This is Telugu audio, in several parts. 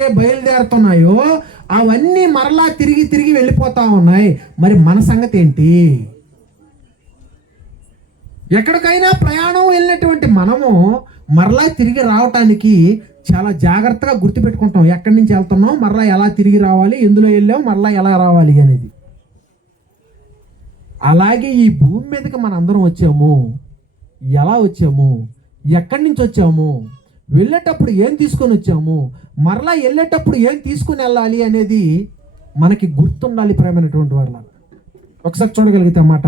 బయలుదేరుతున్నాయో అవన్నీ మరలా తిరిగి తిరిగి వెళ్ళిపోతా ఉన్నాయి. మరి మన సంగతి ఏంటి? ఎక్కడికైనా ప్రయాణం వెళ్ళినటువంటి మనము మరలా తిరిగి రావటానికి చాలా జాగ్రత్తగా గుర్తుపెట్టుకుంటాం. ఎక్కడి నుంచి వెళ్తున్నాం, మరలా ఎలా తిరిగి రావాలి, ఎందులో వెళ్ళాం, మరలా ఎలా రావాలి అనేది. అలాగే ఈ భూమి మీదకి మన అందరం వచ్చాము. ఎలా వచ్చాము, ఎక్కడి నుంచి వచ్చాము, వెళ్ళేటప్పుడు ఏం తీసుకొని వచ్చాము, మరలా వెళ్ళేటప్పుడు ఏం తీసుకుని వెళ్ళాలి అనేది మనకి గుర్తుండాలి. ప్రేమైనటువంటి వాళ్ళ ఒకసారి చూడగలిగితే అన్నమాట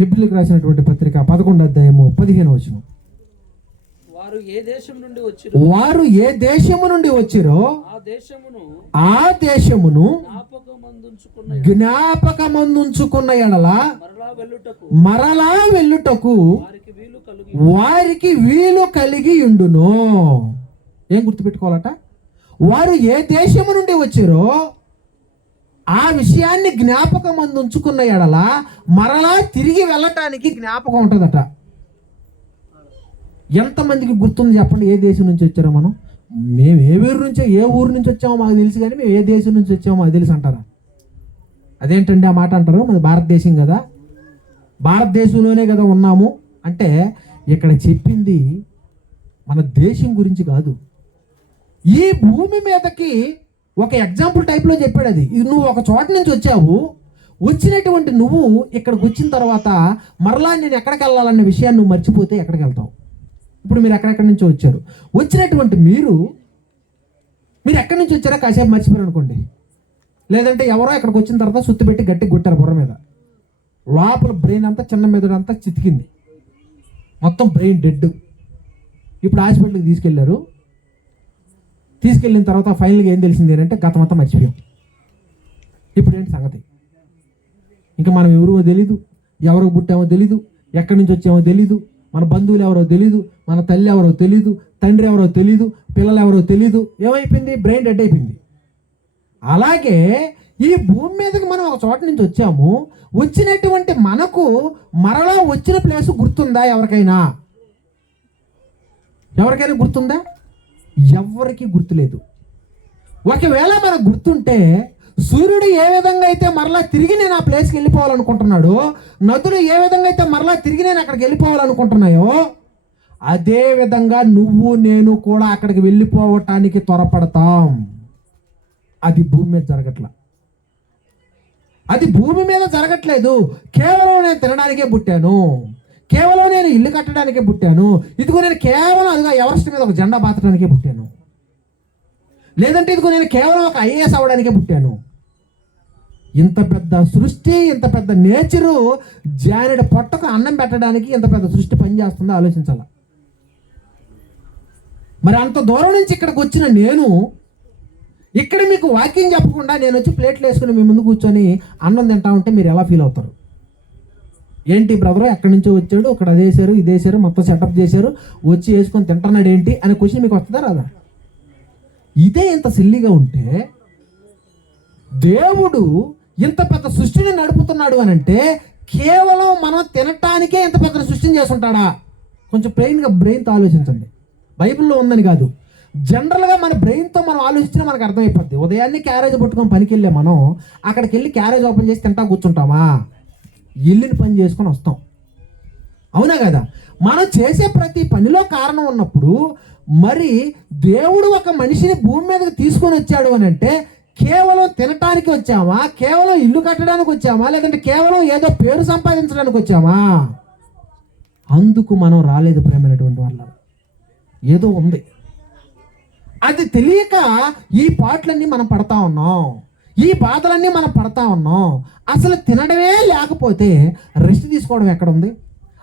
హెబ్రీయులకు రాసినటువంటి పత్రిక 11వ అధ్యాయము 15వ వచనం. వారు ఏ దేశము నుండి వచ్చిరో ఆ దేశమును జ్ఞాపకమందుంచుకున్న ఎడల మరలా వెళ్ళుటకు వారికి వీలు కలిగి ఉండును. ఏం గుర్తుపెట్టుకోవాలట? వారు ఏ దేశము నుండి వచ్చిరో ఆ విషయాన్ని జ్ఞాపకం ఉంచుకున్న ఎడల మరలా తిరిగి వెళ్ళటానికి జ్ఞాపకం ఉంటుందట. ఎంతమందికి గుర్తుంది చెప్పండి? ఏ దేశం నుంచి వచ్చారో మనం? మేము ఏ ఊరు నుంచి వచ్చామో మాకు తెలుసు, కానీ మేము ఏ దేశం నుంచి వచ్చామో మాకు తెలుసు అంటారా? అదేంటండి ఆ మాట అంటారు? మన భారతదేశం కదా, భారతదేశంలోనే కదా ఉన్నాము అంటే ఇక్కడ చెప్పింది మన దేశం గురించి కాదు. ఈ భూమి మీదకి ఒక ఎగ్జాంపుల్ టైప్లో చెప్పాడు. అది నువ్వు ఒక చోట నుంచి వచ్చావు, వచ్చినటువంటి నువ్వు ఇక్కడికి వచ్చిన తర్వాత మరలా నేను ఎక్కడికి వెళ్ళాలనే విషయాన్ని నువ్వు మర్చిపోతే ఎక్కడికి వెళ్తావు? ఇప్పుడు మీరు ఎక్కడెక్కడి నుంచో వచ్చారు, వచ్చినటువంటి మీరు ఎక్కడి నుంచి వచ్చారో కాసేపు మర్చిపోయారు అనుకోండి. లేదంటే ఎవరో ఇక్కడికి వచ్చిన తర్వాత సుత్తి పెట్టి గట్టి కొట్టారు బుర్ర మీద, లోపల బ్రెయిన్ అంతా చిన్న మెదడు అంతా చితికింది, మొత్తం బ్రెయిన్ డెడ్. ఇప్పుడు హాస్పిటల్కి తీసుకెళ్ళిన తర్వాత ఫైనల్గా ఏం తెలిసింది అంటే గతం అంతా మర్చిపోయాం. ఇప్పుడు ఏంటి సంగతి? ఇంకా మనం ఎవరో తెలీదు, ఎవరో పుట్టామో తెలీదు, ఎక్కడి నుంచి వచ్చామో తెలీదు, మన బంధువులు ఎవరో తెలీదు, మన తల్లి ఎవరో తెలీదు, తండ్రి ఎవరో తెలీదు, పిల్లలు ఎవరో తెలీదు. ఏమైపోయింది? బ్రెయిన్ డెడ్ అయిపోయింది. అలాగే ఈ భూమి మీదకి మనం ఒక చోట నుంచి వచ్చాము, వచ్చినటువంటి మనకు మరలా వచ్చిన ప్లేస్ గుర్తుందా? ఎవరికైనా గుర్తుందా? ఎవరికి గుర్తులేదు. ఒకవేళ మనకు గుర్తుంటే సూర్యుడు ఏ విధంగా అయితే మరలా తిరిగి నేను ఆ ప్లేస్కి వెళ్ళిపోవాలనుకుంటున్నాడు, నదులు ఏ విధంగా అయితే మరలా తిరిగి నేను అక్కడికి వెళ్ళిపోవాలనుకుంటున్నాయో, అదే విధంగా నువ్వు నేను కూడా అక్కడికి వెళ్ళిపోవటానికి త్వరపడతాం. అది భూమి మీద జరగట్లేదు. కేవలం నేను తినడానికే పుట్టాను, కేవలం నేను ఇల్లు కట్టడానికే పుట్టాను, ఇదిగో నేను కేవలం అదిగా ఎవరెస్ట్ మీద ఒక జెండా బాతడానికే పుట్టాను, లేదంటే ఇదిగో నేను కేవలం ఒక ఐఏఎస్ అవ్వడానికే పుట్టాను. ఇంత పెద్ద సృష్టి, ఇంత పెద్ద నేచరు జానెడు పొట్టకు అన్నం పెట్టడానికి ఇంత పెద్ద సృష్టి పనిచేస్తుందో ఆలోచించాల. మరి అంత దూరం నుంచి ఇక్కడికి వచ్చిన నేను ఇక్కడ మీకు వాకింగ్ చెప్పకుండా నేను వచ్చి ప్లేట్లు వేసుకుని మీ ముందు కూర్చొని అన్నం తింటా ఉంటే మీరు ఎలా ఫీల్ అవుతారు? ఏంటి బ్రదర్ ఎక్కడి నుంచో వచ్చాడు, అక్కడ అదేసారు ఇదేసారు మొత్తం సెటప్ చేశారు, వచ్చి వేసుకొని తింటున్నాడు ఏంటి అనే క్వశ్చన్ మీకు వస్తుందా రాదా? ఇదే ఇంత సిల్లిగా ఉంటే దేవుడు ఇంత పెద్ద సృష్టిని నడుపుతున్నాడు అని అంటే కేవలం మనం తినటానికే ఇంత పెద్ద సృష్టిని చేస్తుంటాడా? కొంచెం బ్రెయిన్తో ఆలోచించండి. బైబిల్లో ఉందని కాదు, జనరల్గా మన బ్రెయిన్తో మనం ఆలోచించినా మనకు అర్థమైపోద్ది. ఉదయాన్నే క్యారేజ్ పట్టుకొని పనికి వెళ్ళే మనం అక్కడికి వెళ్ళి క్యారేజ్ ఓపెన్ చేసి తింటా కూర్చుంటామా? ఇల్లుని పని చేసుకొని వస్తాం, అవునా కదా? మనం చేసే ప్రతి పనిలో కారణం ఉన్నప్పుడు మరి దేవుడు ఒక మనిషిని భూమి మీదకి తీసుకొని వచ్చాడు అని అంటే కేవలం తినటానికి వచ్చామా, కేవలం ఇల్లు కట్టడానికి వచ్చామా, లేదంటే కేవలం ఏదో పేరు సంపాదించడానికి వచ్చామా? అందుకు మనం రాలేదు ప్రేమైనటువంటి వాళ్ళ. ఏదో ఉంది, అది తెలియక ఈ పాటలన్నీ మనం పడతా ఉన్నాం, ఈ బాధలన్నీ మనం పడతా ఉన్నాం. అసలు తినడమే లేకపోతే రెస్ట్ తీసుకోవడం ఎక్కడ ఉంది?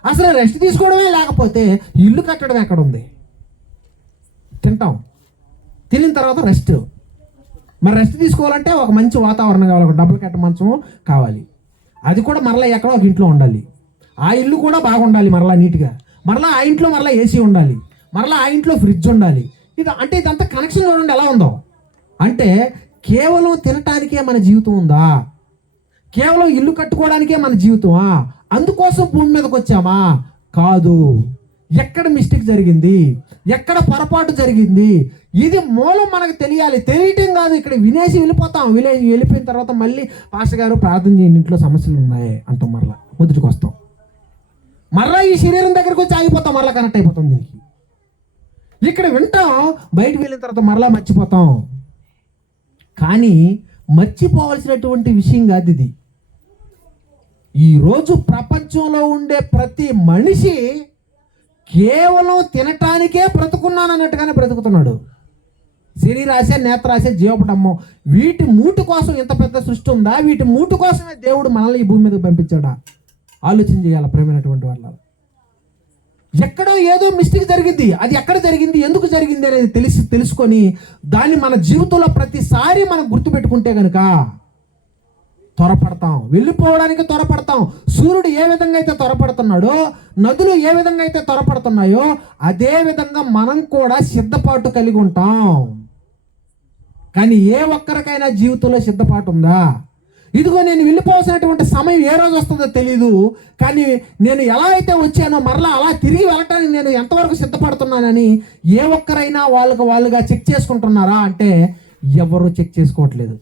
అసలు రెస్ట్ తీసుకోవడమే లేకపోతే ఇల్లు కట్టడం ఎక్కడ ఉంది? తింటాం, తినిన తర్వాత రెస్ట్. మరి రెస్ట్ తీసుకోవాలంటే ఒక మంచి వాతావరణం కావాలి, ఒక డబుల్ కట్ట మంచం కావాలి. అది కూడా మరలా ఎక్కడో ఒక ఇంట్లో ఉండాలి. ఆ ఇల్లు కూడా బాగుండాలి, మరలా నీట్గా. మరలా ఆ ఇంట్లో మరలా ఏసీ ఉండాలి, మరలా ఆ ఇంట్లో ఫ్రిడ్జ్ ఉండాలి. ఇదంతా కనెక్షన్ చూడండి ఎలా ఉందో. అంటే కేవలం తినటానికే మన జీవితం ఉందా? కేవలం ఇల్లు కట్టుకోవడానికే మన జీవితమా? అందుకోసం భూమి మీదకి వచ్చామా? కాదు. ఎక్కడ మిస్టేక్ జరిగింది, ఎక్కడ పొరపాటు జరిగింది, ఇది మూలం మనకు తెలియాలి. తెలియటం కాదు, ఇక్కడ వినేసి వెళ్ళిపోతాం. వెళ్ళిపోయిన తర్వాత మళ్ళీ పాస్టర్ గారు ప్రార్థన చేయండి, ఇంట్లో సమస్యలు ఉన్నాయి అంటాం. మరలా మొదటికి వస్తాం, మరలా ఈ శరీరం దగ్గరకు వచ్చి ఆగిపోతాం, మరలా కనెక్ట్ అయిపోతాం దీనికి. ఇక్కడ వింటాం, బయటకు వెళ్ళిన తర్వాత మరలా మర్చిపోతాం. కానీ మర్చిపోవలసినటువంటి విషయం కాదు ఇది. ఈరోజు ప్రపంచంలో ఉండే ప్రతి మనిషి కేవలం తినటానికే బ్రతుకున్నాను అన్నట్టుగానే బ్రతుకుతున్నాడు. శరీరాశ, నేత్రాశ, జీవపడమ్మం, వీటి మూటి కోసం ఇంత పెద్ద సృష్టి ఉందా? వీటి మూటి కోసమే దేవుడు మనల్ని ఈ భూమి మీదకి పంపించాడా? ఆలోచన చేయాలి ప్రేమైనటువంటి వాళ్ళ. ఎక్కడో ఏదో మిస్టేక్ జరిగింది, అది ఎక్కడ జరిగింది, ఎందుకు జరిగింది అనేది తెలుసుకొని దాన్ని మన జీవితంలో ప్రతిసారి మనం గుర్తుపెట్టుకుంటే కనుక త్వరపడతాం, వెళ్ళిపోవడానికి త్వరపడతాం. సూర్యుడు ఏ విధంగా అయితే త్వరపడుతున్నాడో, నదులు ఏ విధంగా అయితే త్వరపడుతున్నాయో, అదే విధంగా మనం కూడా సిద్ధపాటు కలిగి ఉంటాం. కానీ ఏ ఒక్కరికైనా జీవితంలో సిద్ధపాటు ఉందా? ఇదిగో నేను వెళ్ళిపోవాల్సినటువంటి సమయం ఏ రోజు వస్తుందో తెలీదు, కానీ నేను ఎలా అయితే వచ్చానో మరలా అలా తిరిగి వెళ్ళటానికి నేను ఎంతవరకు సిద్ధపడుతున్నానని ఏ ఒక్కరైనా వాళ్ళుగా చెక్ చేసుకుంటున్నారా అంటే ఎవరు చెక్ చేసుకోవట్లేదు.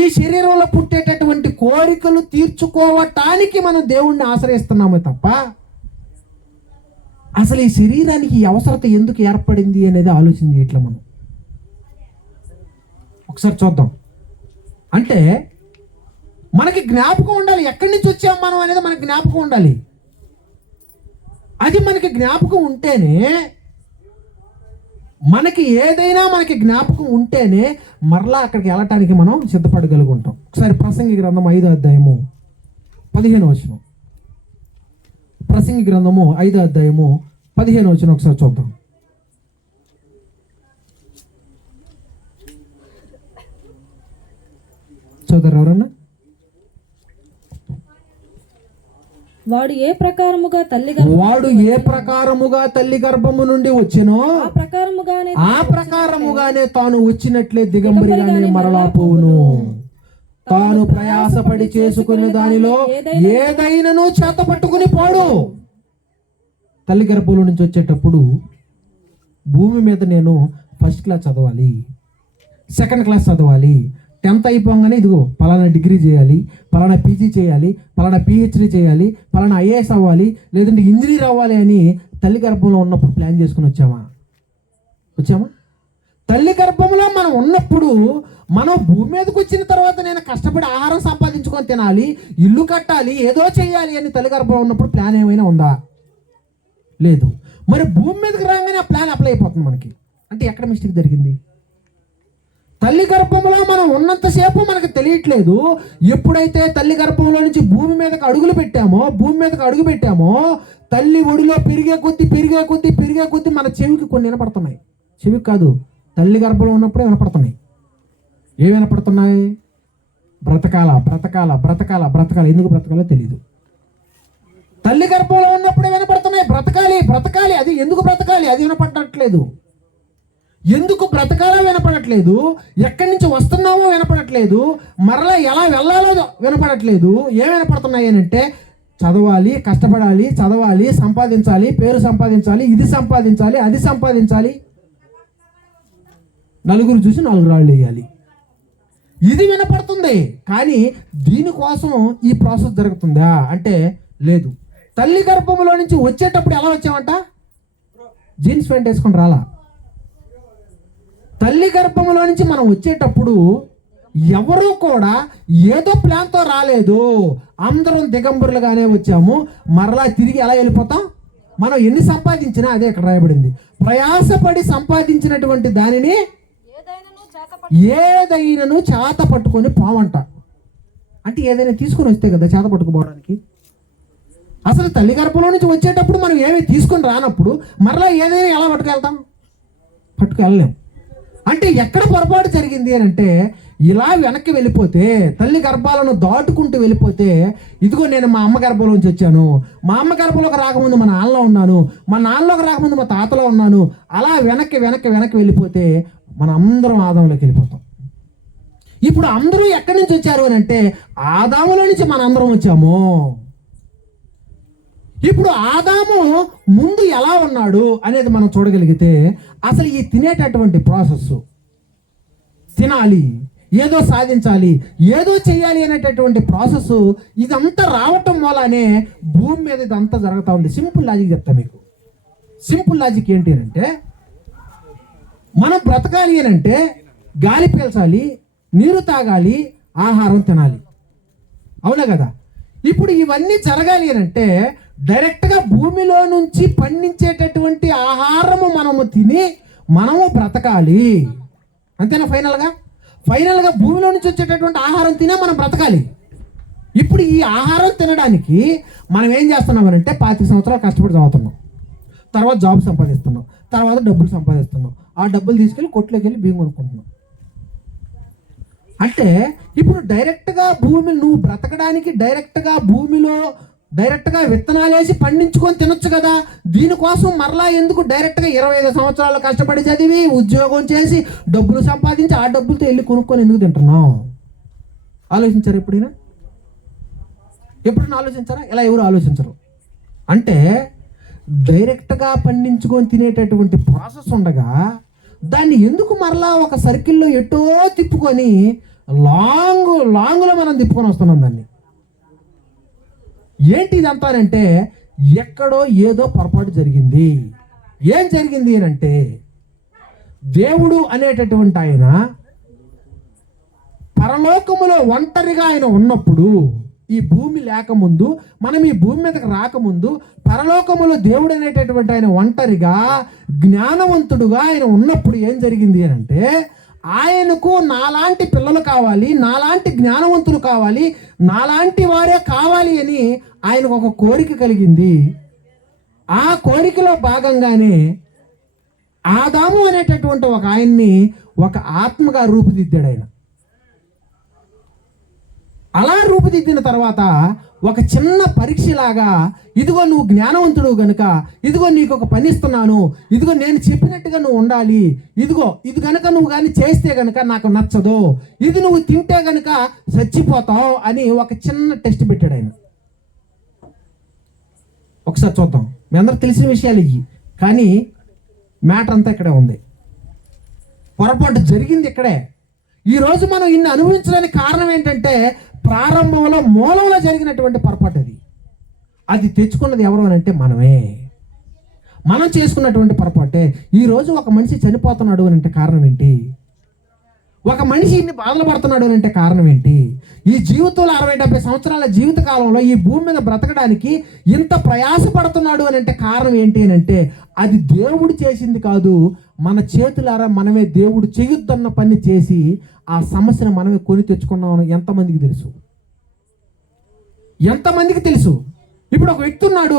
ఈ శరీరంలో పుట్టేటటువంటి కోరికలు తీర్చుకోవటానికి మనం దేవుణ్ణి ఆశ్రయిస్తున్నామే తప్ప అసలు ఈ శరీరానికి ఈ అవసరత ఎందుకు ఏర్పడింది అనేది ఆలోచన చేయట్లే మనం. ఒకసారి చూద్దాం. అంటే మనకి జ్ఞాపకం ఉండాలి, ఎక్కడి నుంచి వచ్చాం మనం అనేది మనకి జ్ఞాపకం ఉండాలి. అది మనకి జ్ఞాపకం ఉంటేనే, మనకి ఏదైనా మనకి జ్ఞాపకం ఉంటేనే మరలా అక్కడికి వెళ్ళటానికి మనం సిద్ధపడగలుగుంటాం. ఒకసారి ప్రసంగి గ్రంథం 5వ అధ్యాయము 15వ వచనం. ప్రసంగి గ్రంథము 5వ అధ్యాయము 15వ వచనం ఒకసారి చూద్దాం. చదువుతారు ఎవరన్నా? వాడు ఏ ప్రకారముగా తల్లి గర్భము నుండి వచ్చెనో ఆ ప్రకారముగానే తాను వచ్చినట్లే దిగంబరిగానే మరలా పోవును. తాను ప్రయాసపడి చేసుకునే దానిలో ఏదైనాను చేత పట్టుకుని పోడు. తల్లి గర్భంలో నుంచి వచ్చేటప్పుడు భూమి మీద నేను ఫస్ట్ క్లాస్ చదవాలి, సెకండ్ క్లాస్ చదవాలి, 10th అయిపోగానే ఇదిగో పలానా డిగ్రీ చేయాలి, పలానా పీజీ చేయాలి, పలానా పిహెచ్డీ చేయాలి, పలానా ఐఏఎస్ అవ్వాలి, లేదంటే ఇంజనీర్ అవ్వాలి అని తల్లి గర్భంలో ఉన్నప్పుడు ప్లాన్ చేసుకుని వచ్చామా? తల్లి గర్భంలో మనం ఉన్నప్పుడు మనం భూమి మీదకి వచ్చిన తర్వాత నేను కష్టపడి ఆహారం సంపాదించుకొని తినాలి, ఇల్లు కట్టాలి, ఏదో చేయాలి అని తల్లి గర్భంలో ఉన్నప్పుడు ప్లాన్ ఏమైనా ఉందా? లేదు. మరి భూమి మీదకి రాగానే ఆ ప్లాన్ అప్లై అయిపోతుంది మనకి. అంటే ఎక్కడ మిస్టేక్ జరిగింది? తల్లి గర్భంలో మనం ఉన్నంతసేపు మనకు తెలియట్లేదు. ఎప్పుడైతే తల్లి గర్భంలో నుంచి భూమి మీదకి అడుగు పెట్టామో తల్లి ఒడిలో పెరిగే కొద్దీ మన చెవికి కొన్ని వినపడుతున్నాయి. చెవికి కాదు, తల్లి గర్భంలో ఉన్నప్పుడే వినపడుతున్నాయి. ఏమి వినపడుతున్నాయి? బ్రతకాల. ఎందుకు బ్రతకాలో తెలియదు. తల్లి గర్భంలో ఉన్నప్పుడే వినపడుతున్నాయి, బ్రతకాలి. అది ఎందుకు బ్రతకాలి అది వినపడట్లేదు. ఎందుకు బ్రతకాలో వినపడట్లేదు, ఎక్కడి నుంచి వస్తున్నామో వినపడట్లేదు, మరలా ఎలా వెళ్ళాలో వినపడట్లేదు. ఏం వినపడుతున్నాయి అంటే చదవాలి, కష్టపడాలి, సంపాదించాలి, పేరు సంపాదించాలి, ఇది సంపాదించాలి, అది సంపాదించాలి, నలుగురు చూసి 4 రాళ్ళు వేయాలి. ఇది వినపడుతుంది. కానీ దీనికోసం ఈ ప్రాసెస్ జరుగుతుందా అంటే లేదు. తల్లి గర్భంలో నుంచి వచ్చేటప్పుడు ఎలా వచ్చామంట? జీన్స్ ప్యాంట్ వేసుకొని రాలా. తల్లి గర్భంలో నుంచి మనం వచ్చేటప్పుడు ఎవరు కూడా ఏదో ప్లాన్తో రాలేదు. అందరం దిగంబరులుగానే వచ్చాము. మరలా తిరిగి ఎలా వెళ్ళిపోతాం? మనం ఎన్ని సంపాదించినా అదే ఇక్కడ రాయబడింది. ప్రయాసపడి సంపాదించినటువంటి దానిని ఏదైనాను చేత పట్టుకొని పోవంట. అంటే ఏదైనా తీసుకొని వస్తే కదా చేత పట్టుకుపోవడానికి. అసలు తల్లి గర్భంలో నుంచి వచ్చేటప్పుడు మనం ఏమీ తీసుకొని రానప్పుడు మరలా ఏదైనా ఎలా పట్టుకెళ్ళలేం. అంటే ఎక్కడ పొరపాటు జరిగింది అని అంటే ఇలా వెనక్కి వెళ్ళిపోతే, తల్లి గర్భాలను దాటుకుంటూ వెళ్ళిపోతే, ఇదిగో నేను మా అమ్మ గర్భంలో నుంచి వచ్చాను, మా అమ్మ గర్భంలోకి రాకముందు మా నాన్నలో ఉన్నాను, మా నాన్నలోకి రాకముందు మా తాతలో ఉన్నాను, అలా వెనక్కి వెళ్ళిపోతే మనం అందరం ఆదాములోకి వెళ్ళిపోతాం. ఇప్పుడు అందరూ ఎక్కడి నుంచి వచ్చారు అని అంటే ఆదాములో నుంచి మన అందరం వచ్చాము. ఇప్పుడు ఆదాము ముందు ఎలా ఉన్నాడు అనేది మనం చూడగలిగితే అసలు ఈ తినేటటువంటి ప్రాసెస్, తినాలి, ఏదో సాధించాలి, ఏదో చేయాలి అనేటటువంటి ప్రాసెస్ ఇదంతా రావటం వల్లనే భూమి మీద ఇదంతా జరుగుతూ ఉంది. సింపుల్ లాజిక్ చెప్తా మీకు. సింపుల్ లాజిక్ ఏంటి అంటే, మనం బ్రతకాలి అని అంటే గాలి పీల్చాలి, నీరు తాగాలి, ఆహారం తినాలి, అవునా కదా? ఇప్పుడు ఇవన్నీ జరగాలి అని అంటే డైరెక్ట్గా భూమిలో నుంచి పండించేటటువంటి ఆహారము మనము తిని మనము బ్రతకాలి, అంతేనా? ఫైనల్గా భూమిలో నుంచి వచ్చేటటువంటి ఆహారం తినే మనం బ్రతకాలి. ఇప్పుడు ఈ ఆహారం తినడానికి మనం ఏం చేస్తున్నామనంటే 25 సంవత్సరాలు కష్టపడి చదువుతున్నాం, తర్వాత జాబ్ సంపాదిస్తున్నాం, తర్వాత డబ్బులు సంపాదిస్తున్నాం, ఆ డబ్బులు తీసుకెళ్ళి కొట్లోకి వెళ్ళి బియ్యం కొనుక్కుంటున్నాం. అంటే ఇప్పుడు డైరెక్ట్గా నువ్వు బ్రతకడానికి భూమిలో డైరెక్ట్గా విత్తనాలు వేసి పండించుకొని తినొచ్చు కదా. దీనికోసం మరలా ఎందుకు డైరెక్ట్గా 25 సంవత్సరాలు కష్టపడి చదివి ఉద్యోగం చేసి డబ్బులు సంపాదించి ఆ డబ్బులతో వెళ్ళి కొనుక్కొని ఎందుకు తింటున్నావు? ఆలోచించారు ఎప్పుడైనా ఆలోచించారా? ఇలా ఎవరు ఆలోచించరు. అంటే డైరెక్ట్గా పండించుకొని తినేటటువంటి ప్రాసెస్ ఉండగా దాన్ని ఎందుకు మరలా ఒక సర్కిల్లో ఎటో తిప్పుకొని లాంగ్లో మనం తిప్పుకొని వస్తున్నాం దాన్ని. ఏంటి ఇదంతానంటే ఎక్కడో ఏదో పొరపాటు జరిగింది. ఏం జరిగింది అంటే దేవుడు అనేటటువంటి ఆయన పరలోకములో ఒంటరిగా ఆయన ఉన్నప్పుడు, ఈ భూమి లేకముందు, మనం ఈ భూమి మీదకి రాకముందు పరలోకములో దేవుడు అనేటటువంటి ఆయన ఒంటరిగా జ్ఞానవంతుడుగా ఆయన ఉన్నప్పుడు ఏం జరిగింది అని అంటే, ఆయనకు నాలాంటి పిల్లలు కావాలి, నాలాంటి జ్ఞానవంతులు కావాలి, నాలాంటి వారే కావాలి అని ఆయనకు ఒక కోరిక కలిగింది. ఆ కోరికలో భాగంగానే ఆదాము అనేటటువంటి ఒక ఆయన్ని ఒక ఆత్మగా రూపుదిద్దాడు ఆయన. అలా రూపుదిద్దిన తర్వాత ఒక చిన్న పరీక్షలాగా, ఇదిగో నువ్వు జ్ఞానవంతుడు గనుక ఇదిగో నీకు ఒక పని ఇస్తున్నాను, ఇదిగో నేను చెప్పినట్టుగా నువ్వు ఉండాలి, ఇదిగో ఇది గనక నువ్వు కానీ చేస్తే గనక నాకు నచ్చదు, ఇది నువ్వు తింటే గనక చచ్చిపోతావు అని ఒక చిన్న టెస్ట్ పెట్టాడు ఆయన. ఒకసారి చూద్దాం. మీ అందరూ తెలిసిన విషయాలు ఇవి, కానీ మ్యాటర్ అంతా ఇక్కడే ఉంది. పొరపాటు జరిగింది ఇక్కడే. ఈరోజు మనం ఇన్ని అనుభవించడానికి కారణం ఏంటంటే ప్రారంభంలో మూలంలో జరిగినటువంటి పొరపాటు. అది తెచ్చుకున్నది ఎవరు అని అంటే మనమే. మనం చేసుకున్నటువంటి పొరపాటే. ఈరోజు ఒక మనిషి చనిపోతున్నాడు అని అంటే కారణం ఏంటి? ఒక మనిషి ఇన్ని బాధలు పడుతున్నాడు అని అంటే కారణం ఏంటి? ఈ జీవితంలో 60-70 సంవత్సరాల జీవిత కాలంలో ఈ భూమి మీద బ్రతకడానికి ఇంత ప్రయాసపడుతున్నాడు అని అంటే కారణం ఏంటి అని అంటే అది దేవుడు చేసింది కాదు, మన చేతులారా మనమే దేవుడు చేయొద్దన్న పని చేసి ఆ సమస్యను మనమే కొని తెచ్చుకున్నామని ఎంతమందికి తెలుసు? ఇప్పుడు ఒక వ్యక్తి ఉన్నాడు,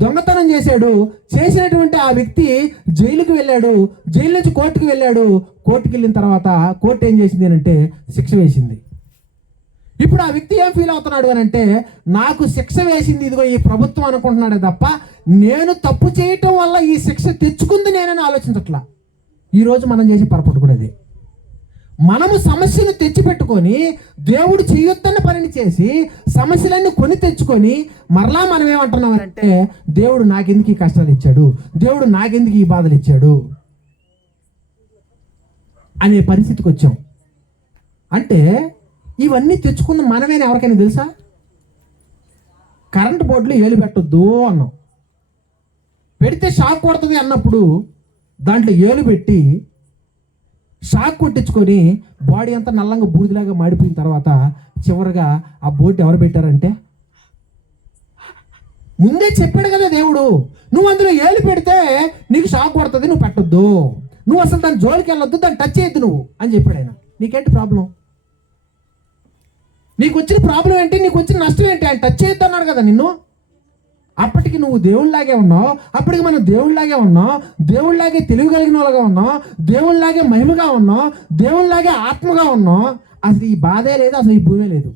దొంగతనం చేశాడు, చేసినటువంటి ఆ వ్యక్తి జైలుకి వెళ్ళాడు, జైలు నుంచి కోర్టుకు వెళ్ళాడు, కోర్టుకు వెళ్ళిన తర్వాత కోర్టు ఏం చేసింది అని అంటే శిక్ష వేసింది. ఇప్పుడు ఆ వ్యక్తి ఏం ఫీల్ అవుతున్నాడు అని అంటే నాకు శిక్ష వేసింది ఇదిగో ఈ ప్రభుత్వం అనుకుంటున్నాడే తప్ప నేను తప్పు చేయటం వల్ల ఈ శిక్ష తెచ్చుకుంది నేనని ఆలోచించట్లా. ఈరోజు మనం చేసే పొరపాటు కూడా అదే. మనము సమస్యను తెచ్చిపెట్టుకొని దేవుడు చేయొద్దన్న పనిని చేసి సమస్యలన్నీ కొని తెచ్చుకొని మరలా మనం ఏమంటున్నామంటే దేవుడు నాకెందుకు ఈ కష్టాలు ఇచ్చాడు, దేవుడు నాకెందుకు ఈ బాధలు ఇచ్చాడు అనే పరిస్థితికి వచ్చాం. అంటే ఇవన్నీ తెచ్చుకున్న మనమేనా? ఎవరికైనా తెలుసా? కరెంటు బోర్డులు ఏలు పెట్టొద్దు అన్నాం, పెడితే షాక్ కొడుతుంది అన్నప్పుడు దాంట్లో ఏలు పెట్టి షాక్ కొట్టించుకొని బాడీ అంతా నల్లంగా బూడిదలాగా మాడిపోయిన తర్వాత చివరిగా ఆ బోర్డు ఎవరు పెట్టారంటే ముందే చెప్పాడు కదా దేవుడు, నువ్వు అందులో ఏలు పెడితే నీకు షాక్ కొడుతుంది, నువ్వు పెట్టొద్దు, నువ్వు అసలు దాని జోలికి వెళ్ళొద్దు, దాన్ని టచ్ చేయొద్దు నువ్వు అని చెప్పాడు ఆయన. నీకేంటి ప్రాబ్లం? నీకు వచ్చిన ప్రాబ్లం ఏంటి? నీకు వచ్చిన నష్టం ఏంటి? ఆయన టచ్ చేయొద్దు అన్నాడు కదా నిన్ను. అప్పటికి నువ్వు దేవుళ్ళలాగే ఉన్నావు, అప్పటికి మనం దేవుళ్ళలాగే ఉన్నాం, దేవుళ్ళలాగే తెలివి కలిగిన వాళ్ళగా ఉన్నాం, దేవుళ్ళలాగే మహిమగా ఉన్నాం, దేవుళ్ళలాగే ఆత్మగా ఉన్నాం. అసలు ఈ బాధే లేదు, అసలు ఈ భూమే లేదు.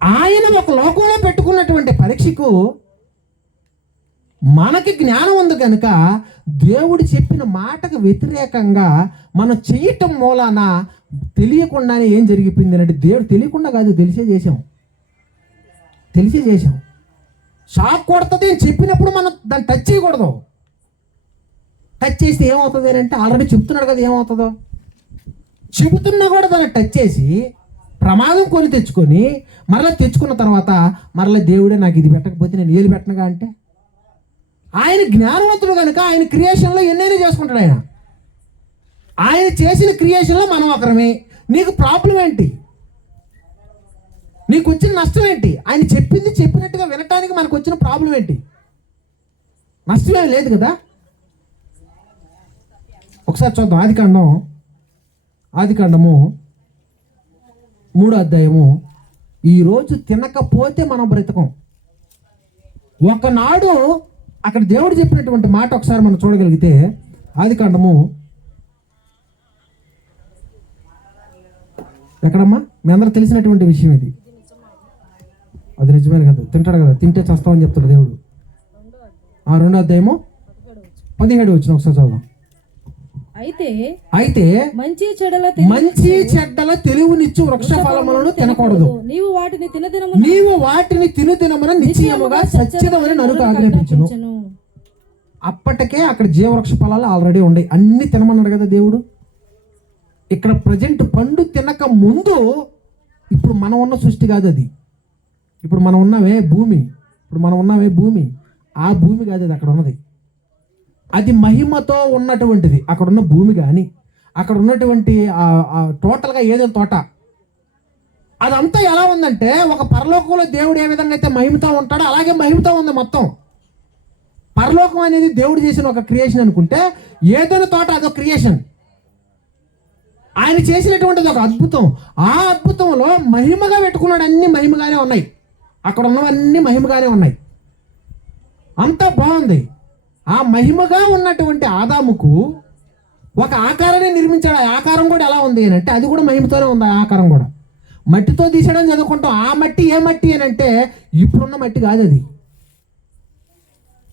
ఆయన ఒక లోకంలో పెట్టుకున్నటువంటి పరీక్షకు మనకి జ్ఞానం ఉంది కనుక దేవుడు చెప్పిన మాటకు వ్యతిరేకంగా మనం చేయటం మూలాన తెలియకుండానే ఏం జరిగిపోయింది అంటే దేవుడు తెలియకుండా కాదు, తెలిసే చేసాం. తెలిసి చేసాం. షాక్ కొడుతుంది అని చెప్పినప్పుడు మనం దాన్ని టచ్ చేయకూడదు. టచ్ చేస్తే ఏమవుతుంది అని అంటే ఆల్రెడీ చెప్తున్నాడు కదా ఏమవుతుందో. చెబుతున్నా కూడా దాన్ని టచ్ చేసి ప్రమాదం కొని తెచ్చుకొని మరలా తెచ్చుకున్న తర్వాత మరలా దేవుడే నాకు ఇది పెట్టకపోతే నేను ఏలు పెట్టనుగా అంటే, ఆయన జ్ఞానవంతుడు కనుక ఆయన క్రియేషన్లో ఎన్నైనా చేసుకుంటాడు. ఆయన చేసిన క్రియేషన్లో మనం ఒకరమే. నీకు ప్రాబ్లం ఏంటి? నీకు వచ్చిన నష్టం ఏంటి? ఆయన చెప్పింది చెప్పినట్టుగా వినటానికి మనకు వచ్చిన ప్రాబ్లం ఏంటి? నష్టమేం లేదు కదా. ఒకసారి చూద్దాం ఆదికాండము 3వ అధ్యాయము. ఈరోజు తినకపోతే మనం బ్రతకం. ఒకనాడు అక్కడ దేవుడు చెప్పినటువంటి మాట ఒకసారి మనం చూడగలిగితే, ఆదికాండము ఎక్కడమ్మా? మీ అందరూ తెలిసినటువంటి విషయం ఇది. అది నిజమే కదా, తింటాడు కదా, తింటే చేస్తామని చెప్తాడు దేవుడు. 2వ అధ్యాయము 17 వచ్చిన ఒకసారి చదువుదాం. అయితే మంచి చెడ్డల తెలివినిచ్చు వృక్ష ఫలములను తినకూడదు. నీవు వాటిని తినుదినమున నిశ్చయముగా సత్యమని నరుకు ఆజ్ఞాపించును. అప్పటికే అక్కడ జీవవృక్ష ఫలాలు ఆల్రెడీ ఉన్నాయి, అన్ని తినమన్నాడు కదా దేవుడు. ఇక్కడ ప్రజెంట్ పండు తినక ముందు, ఇప్పుడు మనం ఉన్న సృష్టి కాదు అది. ఇప్పుడు మనం ఉన్నామే భూమి, ఆ భూమి కాదు అది అక్కడ ఉన్నది. అది మహిమతో ఉన్నటువంటిది. అక్కడ ఉన్న భూమి కానీ అక్కడ ఉన్నటువంటి టోటల్గా ఏదో తోట అదంతా ఎలా ఉందంటే, ఒక పరలోకంలో దేవుడు ఏ విధంగా అయితే మహిమతో ఉంటాడో అలాగే మహిమతో ఉంది మొత్తం. పరలోకం అనేది దేవుడు చేసిన ఒక క్రియేషన్ అనుకుంటే, ఏదైనా తోట అదొక క్రియేషన్. ఆయన చేసినటువంటిది ఒక అద్భుతం. ఆ అద్భుతంలో మహిమగా పెట్టుకున్నాడు. అన్ని మహిమగానే ఉన్నాయి, అక్కడ ఉన్నవన్నీ మహిమగానే ఉన్నాయి, అంతా బాగుంది. ఆ మహిమగా ఉన్నటువంటి ఆదాముకు ఒక ఆకారాన్ని నిర్మించాడు. ఆ ఆకారం కూడా ఎలా ఉంది అని అంటే, అది కూడా మహిమతోనే ఉంది. ఆ ఆకారం కూడా మట్టితో తీసాడని చదువుకుంటాం. ఆ మట్టి ఏ మట్టి అని అంటే, ఇప్పుడున్న మట్టి కాదు అది.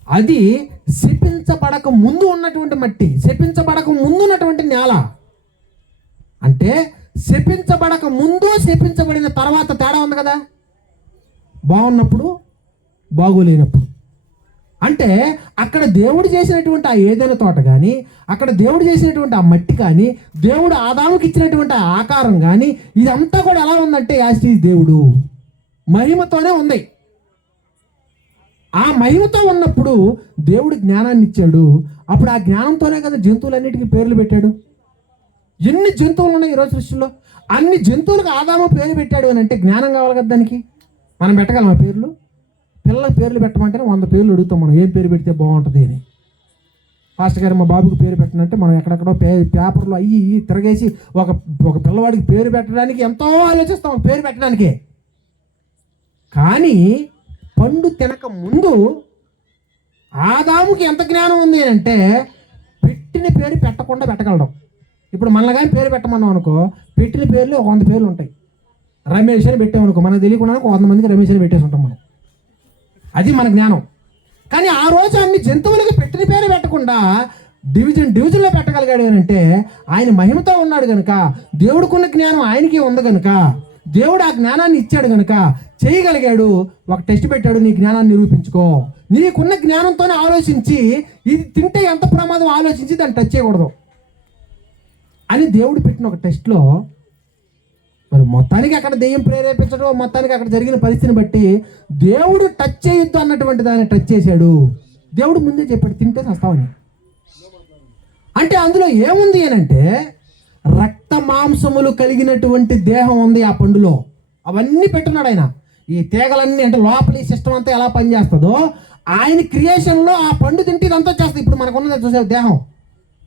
అది శపించబడక ముందు ఉన్నటువంటి మట్టి, శపించబడక ముందు ఉన్నటువంటి నేల. అంటే శపించబడక ముందు, శపించబడిన తర్వాత తేడా ఉంది కదా. బాగున్నప్పుడు, బాగోలేనప్పుడు. అంటే అక్కడ దేవుడు చేసినటువంటి ఆ ఏదైనా తోట కానీ, అక్కడ దేవుడు చేసినటువంటి ఆ మట్టి కానీ, దేవుడు ఆదాముకి ఇచ్చినటువంటి ఆ ఆకారం కానీ, ఇదంతా కూడా ఎలా ఉందంటే యాస్టీస్ దేవుడు మహిమతోనే ఉంది. ఆ మహిమతో ఉన్నప్పుడు దేవుడు జ్ఞానాన్ని ఇచ్చాడు. అప్పుడు ఆ జ్ఞానంతోనే కదా జంతువులన్నిటికీ పేర్లు పెట్టాడు. ఎన్ని జంతువులు ఉన్నాయి ఈరోజు సృష్టిలో, అన్ని జంతువులకు ఆదాము పేరు పెట్టాడు అని అంటే జ్ఞానం కావాలి కదా దానికి. మనం పెట్టగలమా పేర్లు? పిల్లలకు పేర్లు పెట్టమంటేనే 100 పేర్లు అడుగుతాం మనం, ఏం పేరు పెడితే బాగుంటుంది అని. పాస్టర్ గారు మా బాబుకి పేరు పెట్టనంటే మనం ఎక్కడెక్కడో పేపర్లో అయ్యి తిరగేసి ఒక పిల్లవాడికి పేరు పెట్టడానికి ఎంతో ఆలోచిస్తాం పేరు పెట్టడానికి. కానీ పండు తినక ముందు ఆదాముకి ఎంత జ్ఞానం ఉంది అని అంటే, పెట్టిన పేరు పెట్టకుండా పెట్టగలడం. ఇప్పుడు మనల్ని కానీ పేరు పెట్టమన్నాం అనుకో, పెట్టిన పేర్లు 100 పేర్లు ఉంటాయి. రమేష్ అని పెట్టామనుకో, మనకు తెలియకుండా 100 మందికి రమేష్ అని పెట్టేసి ఉంటాం మనం. అది మన జ్ఞానం. కానీ ఆ రోజు అన్ని జంతువులకి పెట్టిన పేరు పెట్టకుండా డివిజన్లో పెట్టగలిగాడు అంటే, ఆయన మహిమతో ఉన్నాడు కనుక, దేవుడికున్న జ్ఞానం ఆయనకి ఉంది కనుక, దేవుడు ఆ జ్ఞానాన్ని ఇచ్చాడు కనుక చేయగలిగాడు. ఒక టెస్ట్ పెట్టాడు, నీ జ్ఞానాన్ని నిరూపించుకో. నీకున్న జ్ఞానంతోనే ఆలోచించి, ఇది తింటే ఎంత ప్రమాదం ఆలోచించి దాన్ని టచ్ చేయకూడదు అని దేవుడు పెట్టిన ఒక టెస్ట్లో, మరి మొత్తానికి అక్కడ దెయ్యం ప్రేరేపించడం, మొత్తానికి అక్కడ జరిగిన పరిస్థితిని బట్టి దేవుడు టచ్ చేయొద్దు అన్నటువంటి దాన్ని టచ్ చేశాడు. దేవుడు ముందే చెప్పాడు తింటే చస్తావని. అంటే అందులో ఏముంది అని అంటే, రక్త మాంసములు కలిగినటువంటి దేహం ఉంది ఆ పండులో. అవన్నీ పెట్టున్నాడు ఆయన. ఈ తీగలన్నీ అంటే లోపలి సిస్టమ్ అంతా ఎలా పనిచేస్తుందో ఆయన క్రియేషన్లో ఆ పండు తింటే ఇదంతా చేస్తుంది. ఇప్పుడు మనకున్నది చూసారు దేహం,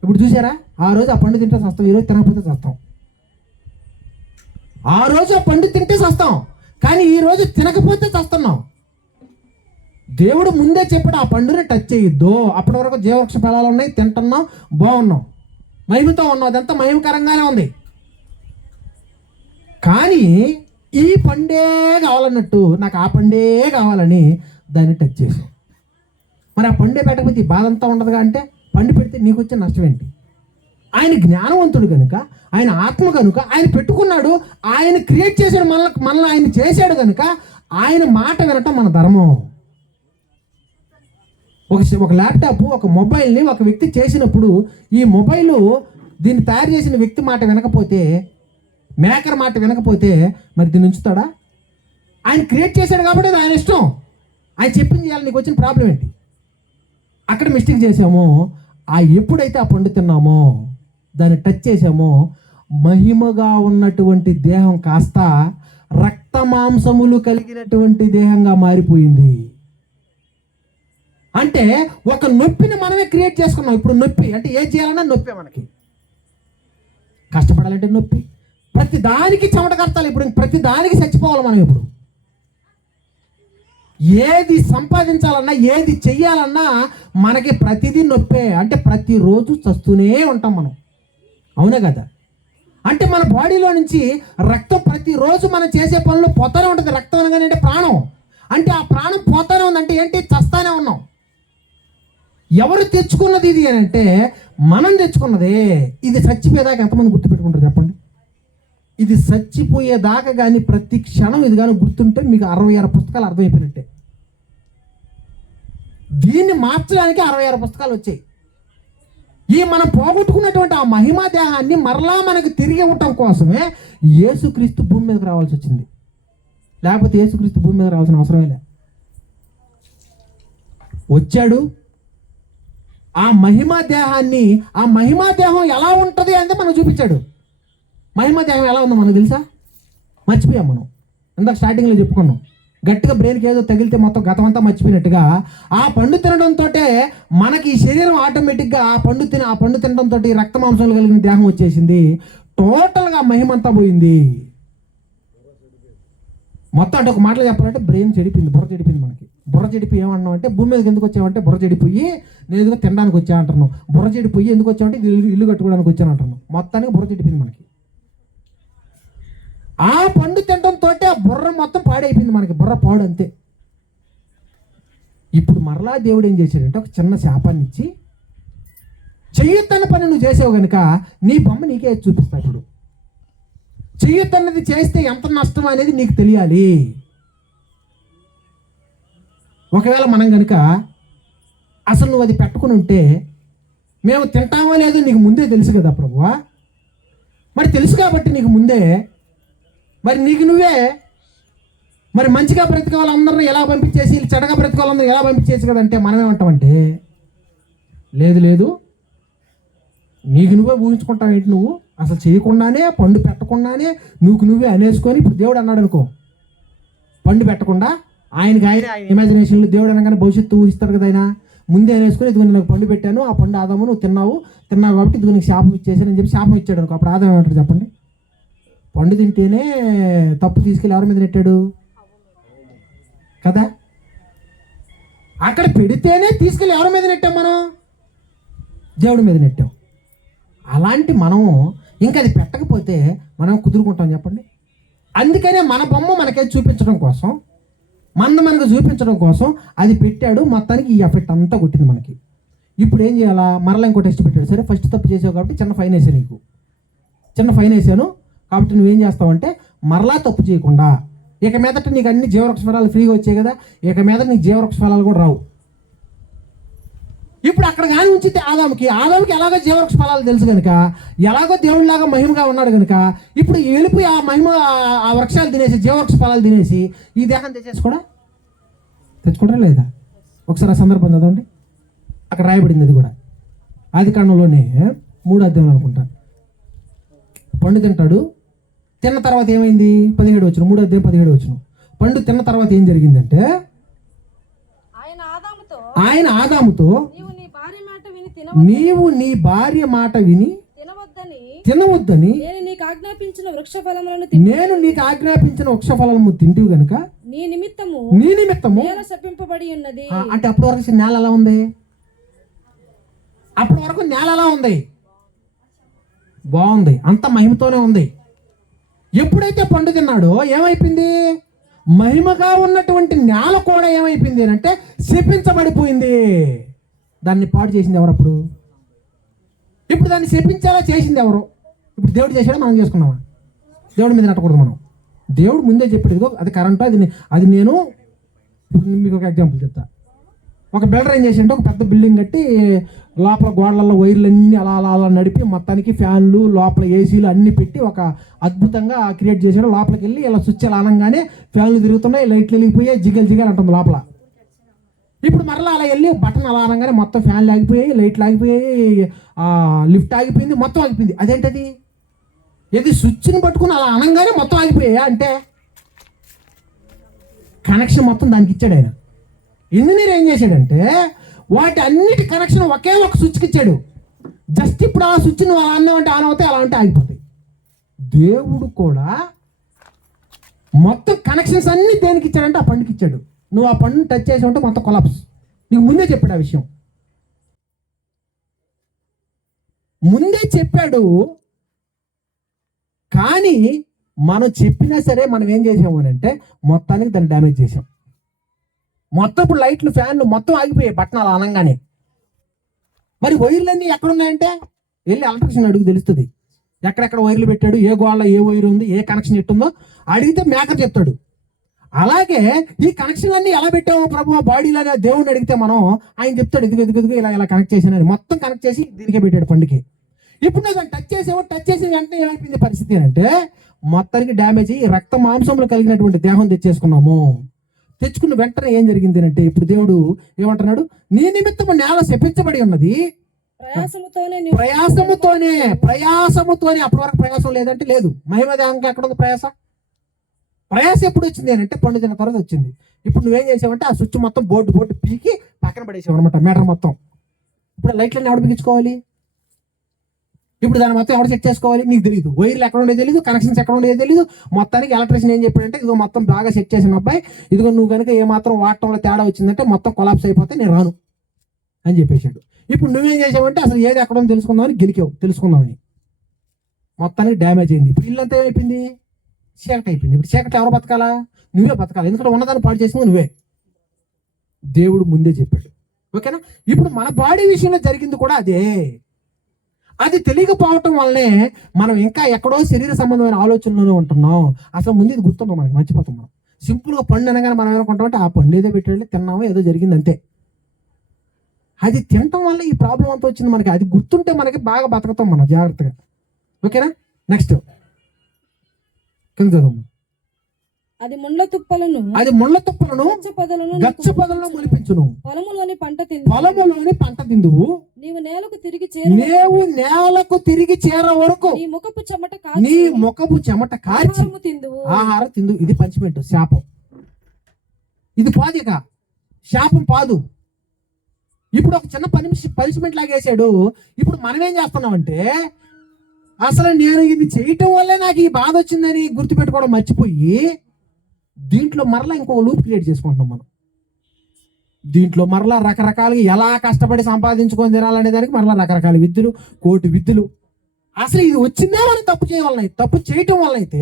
ఇప్పుడు చూసారా? ఆ రోజు ఆ పండు తింటే చస్తాం, ఈరోజు తినకపోతే చస్తాం. ఆ రోజు ఆ పండు తింటే చస్తాం, కానీ ఈ రోజు తినకపోతే చస్తున్నాం. దేవుడు ముందే చెప్పాడు ఆ పండుని టచ్ చేయొద్దు. అప్పటి వరకు జీవవృక్ష ఫలాలు ఉన్నాయి, తింటున్నాం, బాగున్నాం, మహిమతో ఉన్నాం, అదంతా మహిమకరంగానే ఉంది. కానీ ఈ పండే కావాలన్నట్టు, నాకు ఆ పండే కావాలని దాన్ని టచ్ చేసాం. మరి ఆ పండే పెట్టకపోతే ఈ బాధ అంతా ఉండదుగా. అంటే పండు పెడితే నీకు వచ్చే నష్టం ఏంటి? ఆయన జ్ఞానవంతుడు కనుక, ఆయన ఆత్మ కనుక ఆయన పెట్టుకున్నాడు, ఆయన క్రియేట్ చేశాడు, మనల్ని ఆయన చేశాడు కనుక ఆయన మాట వినటం మన ధర్మం. ఒక ల్యాప్టాప్, ఒక మొబైల్ని ఒక వ్యక్తి చేసినప్పుడు ఈ మొబైల్ దీన్ని తయారు చేసిన వ్యక్తి మాట వినకపోతే, మేకర్ మాట వినకపోతే మరి దీన్ని ఉంచుతాడా? ఆయన క్రియేట్ చేశాడు కాబట్టి అది ఆయన ఇష్టం. ఆయన చెప్పింది చేయాలి. నీకు వచ్చిన ప్రాబ్లం ఏంటి? అక్కడ మిస్టేక్ చేసామో, ఎప్పుడైతే ఆ పండు తిన్నామో, దాన్ని టచ్ చేసామో, మహిమగా ఉన్నటువంటి దేహం కాస్త రక్త మాంసములు కలిగినటువంటి దేహంగా మారిపోయింది. అంటే ఒక నొప్పిని మనమే క్రియేట్ చేసుకున్నాం. ఇప్పుడు నొప్పి అంటే ఏం చేయాలన్నా నొప్పే. మనకి కష్టపడాలంటే నొప్పి, ప్రతి దానికి చెమట కడతాలి. ఇప్పుడు ప్రతి దానికి చచ్చిపోవాలి మనం. ఇప్పుడు ఏది సంపాదించాలన్నా, ఏది చెయ్యాలన్నా మనకి ప్రతిదీ నొప్పే. అంటే ప్రతిరోజు చస్తూనే ఉంటాం మనం, అవునే కదా? అంటే మన బాడీలో నుంచి రక్తం ప్రతిరోజు మనం చేసే పనులు పోతానే ఉంటుంది. రక్తం అనగానే అంటే ప్రాణం. అంటే ఆ ప్రాణం పోతానే ఉందంటే ఏంటి? చస్తానే ఉన్నాం. ఎవరు తెచ్చుకున్నది ఇది అని అంటే మనం తెచ్చుకున్నదే. ఇది చచ్చిపోయేదాకా ఎంతమంది గుర్తుపెట్టుకుంటారు చెప్పండి? ఇది చచ్చిపోయేదాకా కానీ ప్రతి క్షణం ఇది కానీ గుర్తుంటే మీకు 66 పుస్తకాలు అర్థమైపోయినట్టే. దీన్ని మార్చడానికి 66 పుస్తకాలు వచ్చాయి. ఈ మనం పోగొట్టుకున్నటువంటి ఆ మహిమా దేహాన్ని మరలా మనకు తిరిగి ఇవ్వటం కోసమే యేసుక్రీస్తు భూమి మీదకి రావాల్సి వచ్చింది. లేకపోతే యేసుక్రీస్తు భూమి మీద రావాల్సిన అవసరమే లే. వచ్చాడు. ఆ మహిమా దేహాన్ని, ఆ మహిమా దేహం ఎలా ఉంటుంది అంటే మనం చూపించాడు. మహిమా దేహం ఎలా ఉందో మనకు తెలుసా? మర్చిపోయాం మనం. ఇందాక స్టార్టింగ్లో చెప్పుకున్నాం. గట్టిగా బ్రెయిన్కి ఏదో తగిలితే మొత్తం గతం అంతా మర్చిపోయినట్టుగా ఆ పండు తినడంతో మనకి ఈ శరీరం ఆటోమేటిక్గా ఆ పండు తినడంతో రక్త మాంసాలు కలిగిన దేహం వచ్చేసింది. టోటల్గా మహిమంతా పోయింది మొత్తం. అంటే ఒక మాటలో చెప్పాలంటే బ్రెయిన్ చెడిపోయింది, బుర్ర చెడిపోయింది. మనకి బుర్ర చెడిపోయి ఏమన్నాం అంటే భూమి మీదకి ఎందుకు వచ్చామంటే బుర్ర చెడిపోయి నేను ఎందుకు తినడానికి వచ్చా అంటున్నాను. బుర్ర చెడిపోయి ఎందుకు వచ్చామంటే ఇల్లు కట్టుకోవడానికి వచ్చాను అంటున్నాను. మొత్తానికి బుర్ర చెడిపోయింది మనకి. ఆ పండు తినడంతో ఆ బుర్ర మొత్తం పాడైపోయింది మనకి. బుర్ర పాడు అంతే. ఇప్పుడు మరలా దేవుడు ఏం చేశాడంటే ఒక చిన్న శాపాన్ని ఇచ్చి, చెయ్యొద్దన్న పని నువ్వు చేసావు కనుక నీ బొమ్మ నీకే చూపిస్తా. ఇప్పుడు చెయ్యొద్దన్నది చేస్తే ఎంత నష్టం అనేది నీకు తెలియాలి. ఒకవేళ మనం కనుక అసలు నువ్వు అది పెట్టుకుని ఉంటే మేము తింటామో లేదో నీకు ముందే తెలుసు కదా ప్రభువా. మరి తెలుసు కాబట్టి నీకు ముందే మరి నీకు నువ్వే మరి మంచిగా బ్రతికే వాళ్ళందరినీ ఎలా పంపించేసి చెడగా బ్రతికే వాళ్ళందరూ ఎలా పంపించేసి కదంటే మనం ఏమంటామంటే లేదు నీకు నువ్వే ఊహించుకుంటావు. ఏంటి నువ్వు అసలు చేయకుండానే పండు పెట్టకుండానే నువ్వే అనేసుకొని ఇప్పుడు దేవుడు అన్నాడు అనుకో, పండు పెట్టకుండా ఆయన ఇమాజినేషన్లో దేవుడు అనగానే భవిష్యత్తు ఊహిస్తాడు కదా. ఆయన ముందే అనేసుకొని ఇదిగో నాకు పండు పెట్టాను, ఆ పండు ఆదాము నువ్వు తిన్నావు కాబట్టి ఇదిగో నీకు శాపం ఇచ్చేసాను అని చెప్పి శాపం ఇచ్చాడు అనుకో. అప్పుడు ఆదాం ఏమంటాడు చెప్పండి? పండు తింటేనే తప్పు తీసుకెళ్ళి ఎవరి మీద నెట్టాడు కదా? అక్కడ పెడితేనే తీసుకెళ్ళి ఎవరి మీద నెట్టాం? మనం దేవుడి మీద నెట్టాం. అలాంటి మనము ఇంకా అది పెట్టకపోతే మనం కుదురుకుంటాం చెప్పండి? అందుకనే మన బొమ్మ మనకే చూపించడం కోసం, మనకు చూపించడం కోసం అది పెట్టాడు. మొత్తానికి ఈ ఎఫెక్ట్ అంతా కొట్టింది మనకి. ఇప్పుడు ఏం చేయాలా? మరలా ఇంకో టెస్ట్ పెట్టాడు. సరే ఫస్ట్ తప్పు చేసావు కాబట్టి చిన్న ఫైన్ వేసాను, నీకు చిన్న ఫైన్ వేసాను కాబట్టి నువ్వేం చేస్తావంటే మరలా తప్పు చేయకుండా ఇక మీదట నీకు అన్ని జీవవృక్ష ఫలాలు ఫ్రీగా వచ్చాయి కదా, ఇక మీద నీకు జీవవృక్ష ఫలాలు కూడా రావు. ఇప్పుడు అక్కడ కానీ ఉంచితే ఆదాముకి ఎలాగో జీవవృక్ష ఫలాలు తెలుసు కనుక, ఎలాగో దేవుడిలాగా మహిమగా ఉన్నాడు కనుక ఇప్పుడు వెళ్ళిపోయి ఆ మహిమ ఆ వృక్షాలు తినేసి జీవవృక్ష ఫలాలు తినేసి ఈ దేహం తెచ్చుకోవడం లేదా? ఒకసారి ఆ సందర్భం చదవండి. అక్కడ రాయబడింది అది కూడా ఆదికాండంలోనే 3వ అధ్యాయం అనుకుంటా. పండు తింటాడు. తిన్న తర్వాత ఏమైంది? 17 వచ్చిన 3వ అధ్యాయం 17 వచ్చిన. పండు తిన్న తర్వాత ఏం జరిగిందంటే ఆయన ఆదాముతో నీవు నీ భార్య మాట విని తినవద్దని నేను నీకు ఆజ్ఞాపించిన వృక్ష ఫలము తింటివి గనుక నీ నిమిత్తము శపింపబడి ఉన్నది. అంటే అప్పటి వరకు నేల ఎలా ఉంది? అప్పటి వరకు నేల ఎలా ఉంది? బాగుంది, అంత మహిమతోనే ఉంది. ఎప్పుడైతే పండు తిన్నాడో ఏమైపోయింది? మహిమగా ఉన్నటువంటి నేల కూడా ఏమైపోయింది అంటే శపించబడిపోయింది. దాన్ని పాడు చేసింది ఎవరు? అప్పుడు దాన్ని శపించేలా చేసింది ఎవరు? ఇప్పుడు దేవుడు చేశాడో మనం చేసుకున్నామా? దేవుడి మీద నెట్టకూడదు మనం. దేవుడు ముందే చెప్పాడు, ఇదిగో అది కరెంటు, అది నేను ఇప్పుడు మీకు ఒక ఎగ్జాంపుల్ చెప్తా. ఒక బిల్డర్ ఏం చేసింటే ఒక పెద్ద బిల్డింగ్ కట్టి లోపల గోడలలో వైర్లన్నీ అలా అలా అలా నడిపి మొత్తానికి ఫ్యాన్లు లోపల ఏసీలు అన్నీ పెట్టి ఒక అద్భుతంగా క్రియేట్ చేశాడు. లోపలికి వెళ్ళి ఇలా స్విచ్ అలా అనగానే ఫ్యాన్లు తిరుగుతున్నాయి, లైట్లు వెళ్ళిపోయాయి, జిగలు జిగలు అంటుంది లోపల. ఇప్పుడు మరలా అలా వెళ్ళి బటన్ అలా అనగానే మొత్తం ఫ్యాన్లు ఆగిపోయాయి, లైట్లు ఆగిపోయాయి, లిఫ్ట్ ఆగిపోయింది, మొత్తం ఆగిపోయింది. అదేంటది? ఏది స్విచ్ని పట్టుకుని అలా అనగానే మొత్తం ఆగిపోయాయా అంటే కనెక్షన్ మొత్తం దానికి ఇచ్చాడు ఆయన. ఇంజనీర్ ఏం చేశాడంటే వాటి అన్నిటి కనెక్షన్ ఒకే ఒక స్విచ్కి ఇచ్చాడు. జస్ట్ ఇప్పుడు ఆ స్విచ్ నువ్వు అలా అన్నావంటే ఆన్ అవుతాయి, అలా అంటే ఆగిపోతాయి. దేవుడు కూడా మొత్తం కనెక్షన్స్ అన్ని దేనికి ఇచ్చాడంటే ఆ పండుకి ఇచ్చాడు. నువ్వు ఆ పండుని టచ్ చేసి ఉంటే మొత్తం కొలాప్స్. నీకు ముందే చెప్పాడు ఆ విషయం, ముందే చెప్పాడు. కానీ మనం చెప్పినా సరే మనం ఏం చేసాము అని అంటే మొత్తానికి దాన్ని డ్యామేజ్ చేసాం. మొత్తం ఇప్పుడు లైట్లు ఫ్యాన్లు మొత్తం ఆగిపోయాయి బటన్ అలా అనగానే. మరి వైర్లన్నీ ఎక్కడున్నాయంటే వెళ్ళి ఎలక్ట్రిషియన్ అడుగు తెలుస్తుంది ఎక్కడెక్కడ వైర్లు పెట్టాడు, ఏ గోళ్ళ ఏ వైర్ ఉంది, ఏ కనెక్షన్ ఎట్టుందో అడిగితే మేకర్ చెప్తాడు. అలాగే ఈ కనెక్షన్ అన్ని ఎలా పెట్టావు ప్రభు బాడీలో దేవుడిని అడిగితే మనం ఆయన చెప్తాడు, ఎదుగు ఇలా ఇలా కనెక్ట్ చేశానని. మొత్తం కనెక్ట్ చేసి దీనికే పెట్టాడు పండుకి. ఇప్పుడు నువ్వు దాన్ని టచ్ చేసిన వెంటనే ఏమైపోయింది పరిస్థితి అంటే మొత్తానికి డ్యామేజ్ అయ్యి రక్త మాంసంలో కలిగినటువంటి దేహం తెచ్చేసుకున్నాము. తెచ్చుకున్న వెంటనే ఏం జరిగింది అంటే ఇప్పుడు దేవుడు ఏమంటున్నాడు, నీ నిమిత్తము నేల శపించబడి ఉన్నది, ప్రయాసముతోనే అప్పటి వరకు ప్రయాసం లేదంటే లేదు. మహిమ దేహంగా ఎక్కడ ఉంది ప్రయాస ఎప్పుడు వచ్చింది అని అంటే పండు తిన్న తర్వాత వచ్చింది. ఇప్పుడు నువ్వేం చేసావంటే ఆ స్విచ్ మొత్తం బోర్డు పీకి పక్కన పడేసావు అనమాట, మీటర్ మొత్తం. ఇప్పుడు లైట్లన్నీ ఎవడు బిగించుకోవాలి, ఇప్పుడు దాని మొత్తం ఎవరు సెట్ చేసుకోవాలి నీకు తెలియదు. వైర్లు ఎక్కడ ఉండేది తెలియదు, కనెక్షన్స్ ఎక్కడ ఉండేది తెలియదు. మొత్తానికి ఎలక్ట్రీషియన్ ఏం చెప్పాడంటే ఇదిగో మొత్తం బాగా సెట్ చేసిన అబ్బాయి, ఇదిగో నువ్వు కనుక ఏమాత్రం వాడటంలో తేడా వచ్చిందంటే మొత్తం కొలాప్స్ అయిపోతే నేను రాను అని చెప్పేశాడు. ఇప్పుడు నువ్వేం చేసావంటే అసలు ఏది ఎక్కడ ఉందో తెలుసుకుందామని మొత్తానికి డ్యామేజ్ అయింది. ఇప్పుడు ఇల్లంతా ఏమైపోయింది, చీకటి అయిపోయింది. ఇప్పుడు చీకటి ఎవరు బతకాలా, నువ్వే బతకాలి, ఎందుకంటే ఉన్నదాన్ని పాడు చేసింది నువ్వే. దేవుడు ముందే చెప్పాడు, ఓకేనా. ఇప్పుడు మన బాడీ విషయంలో జరిగింది కూడా అదే. అది తెలియకపోవటం వల్లనే మనం ఇంకా ఎక్కడో శరీర సంబంధమైన ఆలోచనలోనే ఉంటున్నాం. అసలు ముందు ఇది గుర్తున్నాం, మనకి మర్చిపోతాం. మనం సింపుల్గా పండు అనగానే మనం ఏమనుకుంటామంటే ఆ పండు ఏదో పెట్టాడు తిన్నామో ఏదో జరిగింది అంతే. అది తినటం వల్ల ఈ ప్రాబ్లం అంతా వచ్చింది మనకి. అది గుర్తుంటే మనకి బాగా బతుకుతాం మనం జాగ్రత్తగా, ఓకేనా. నెక్స్ట్ కింద చదువు. అది ముళ్ళ తుప్పలను గచ్చ పొదలను మొలిపించును, పొలములోని పంట తిందువు, నీవు నేలకు తిరిగి చేర వరకు నీ ముఖపు చెమట కార్చి ఆహారం తిందు. ఇది పంచిమెంట్, శాపం. ఇది పాదిక, శాపం పాదు. ఇప్పుడు ఒక చిన్న పనిష్మెంట్ లాగేసాడు. ఇప్పుడు మనం ఏం చేస్తున్నామంటే అసలు నేను ఇది చేయటం వల్లే నాకు ఈ బాధ వచ్చిందని గుర్తుపెట్టుకోవడం మర్చిపోయి దీంట్లో మరలా ఇంకో లూప్ క్రియేట్ చేసుకుంటున్నాం మనం. దీంట్లో మరలా రకరకాలుగా ఎలా కష్టపడి సంపాదించుకొని తినాలనే దానికి మరలా రకరకాల విద్యలు, కోటి విద్యలు. అసలు ఇది వచ్చిందే మనం తప్పు చేయటం వల్ల అయితే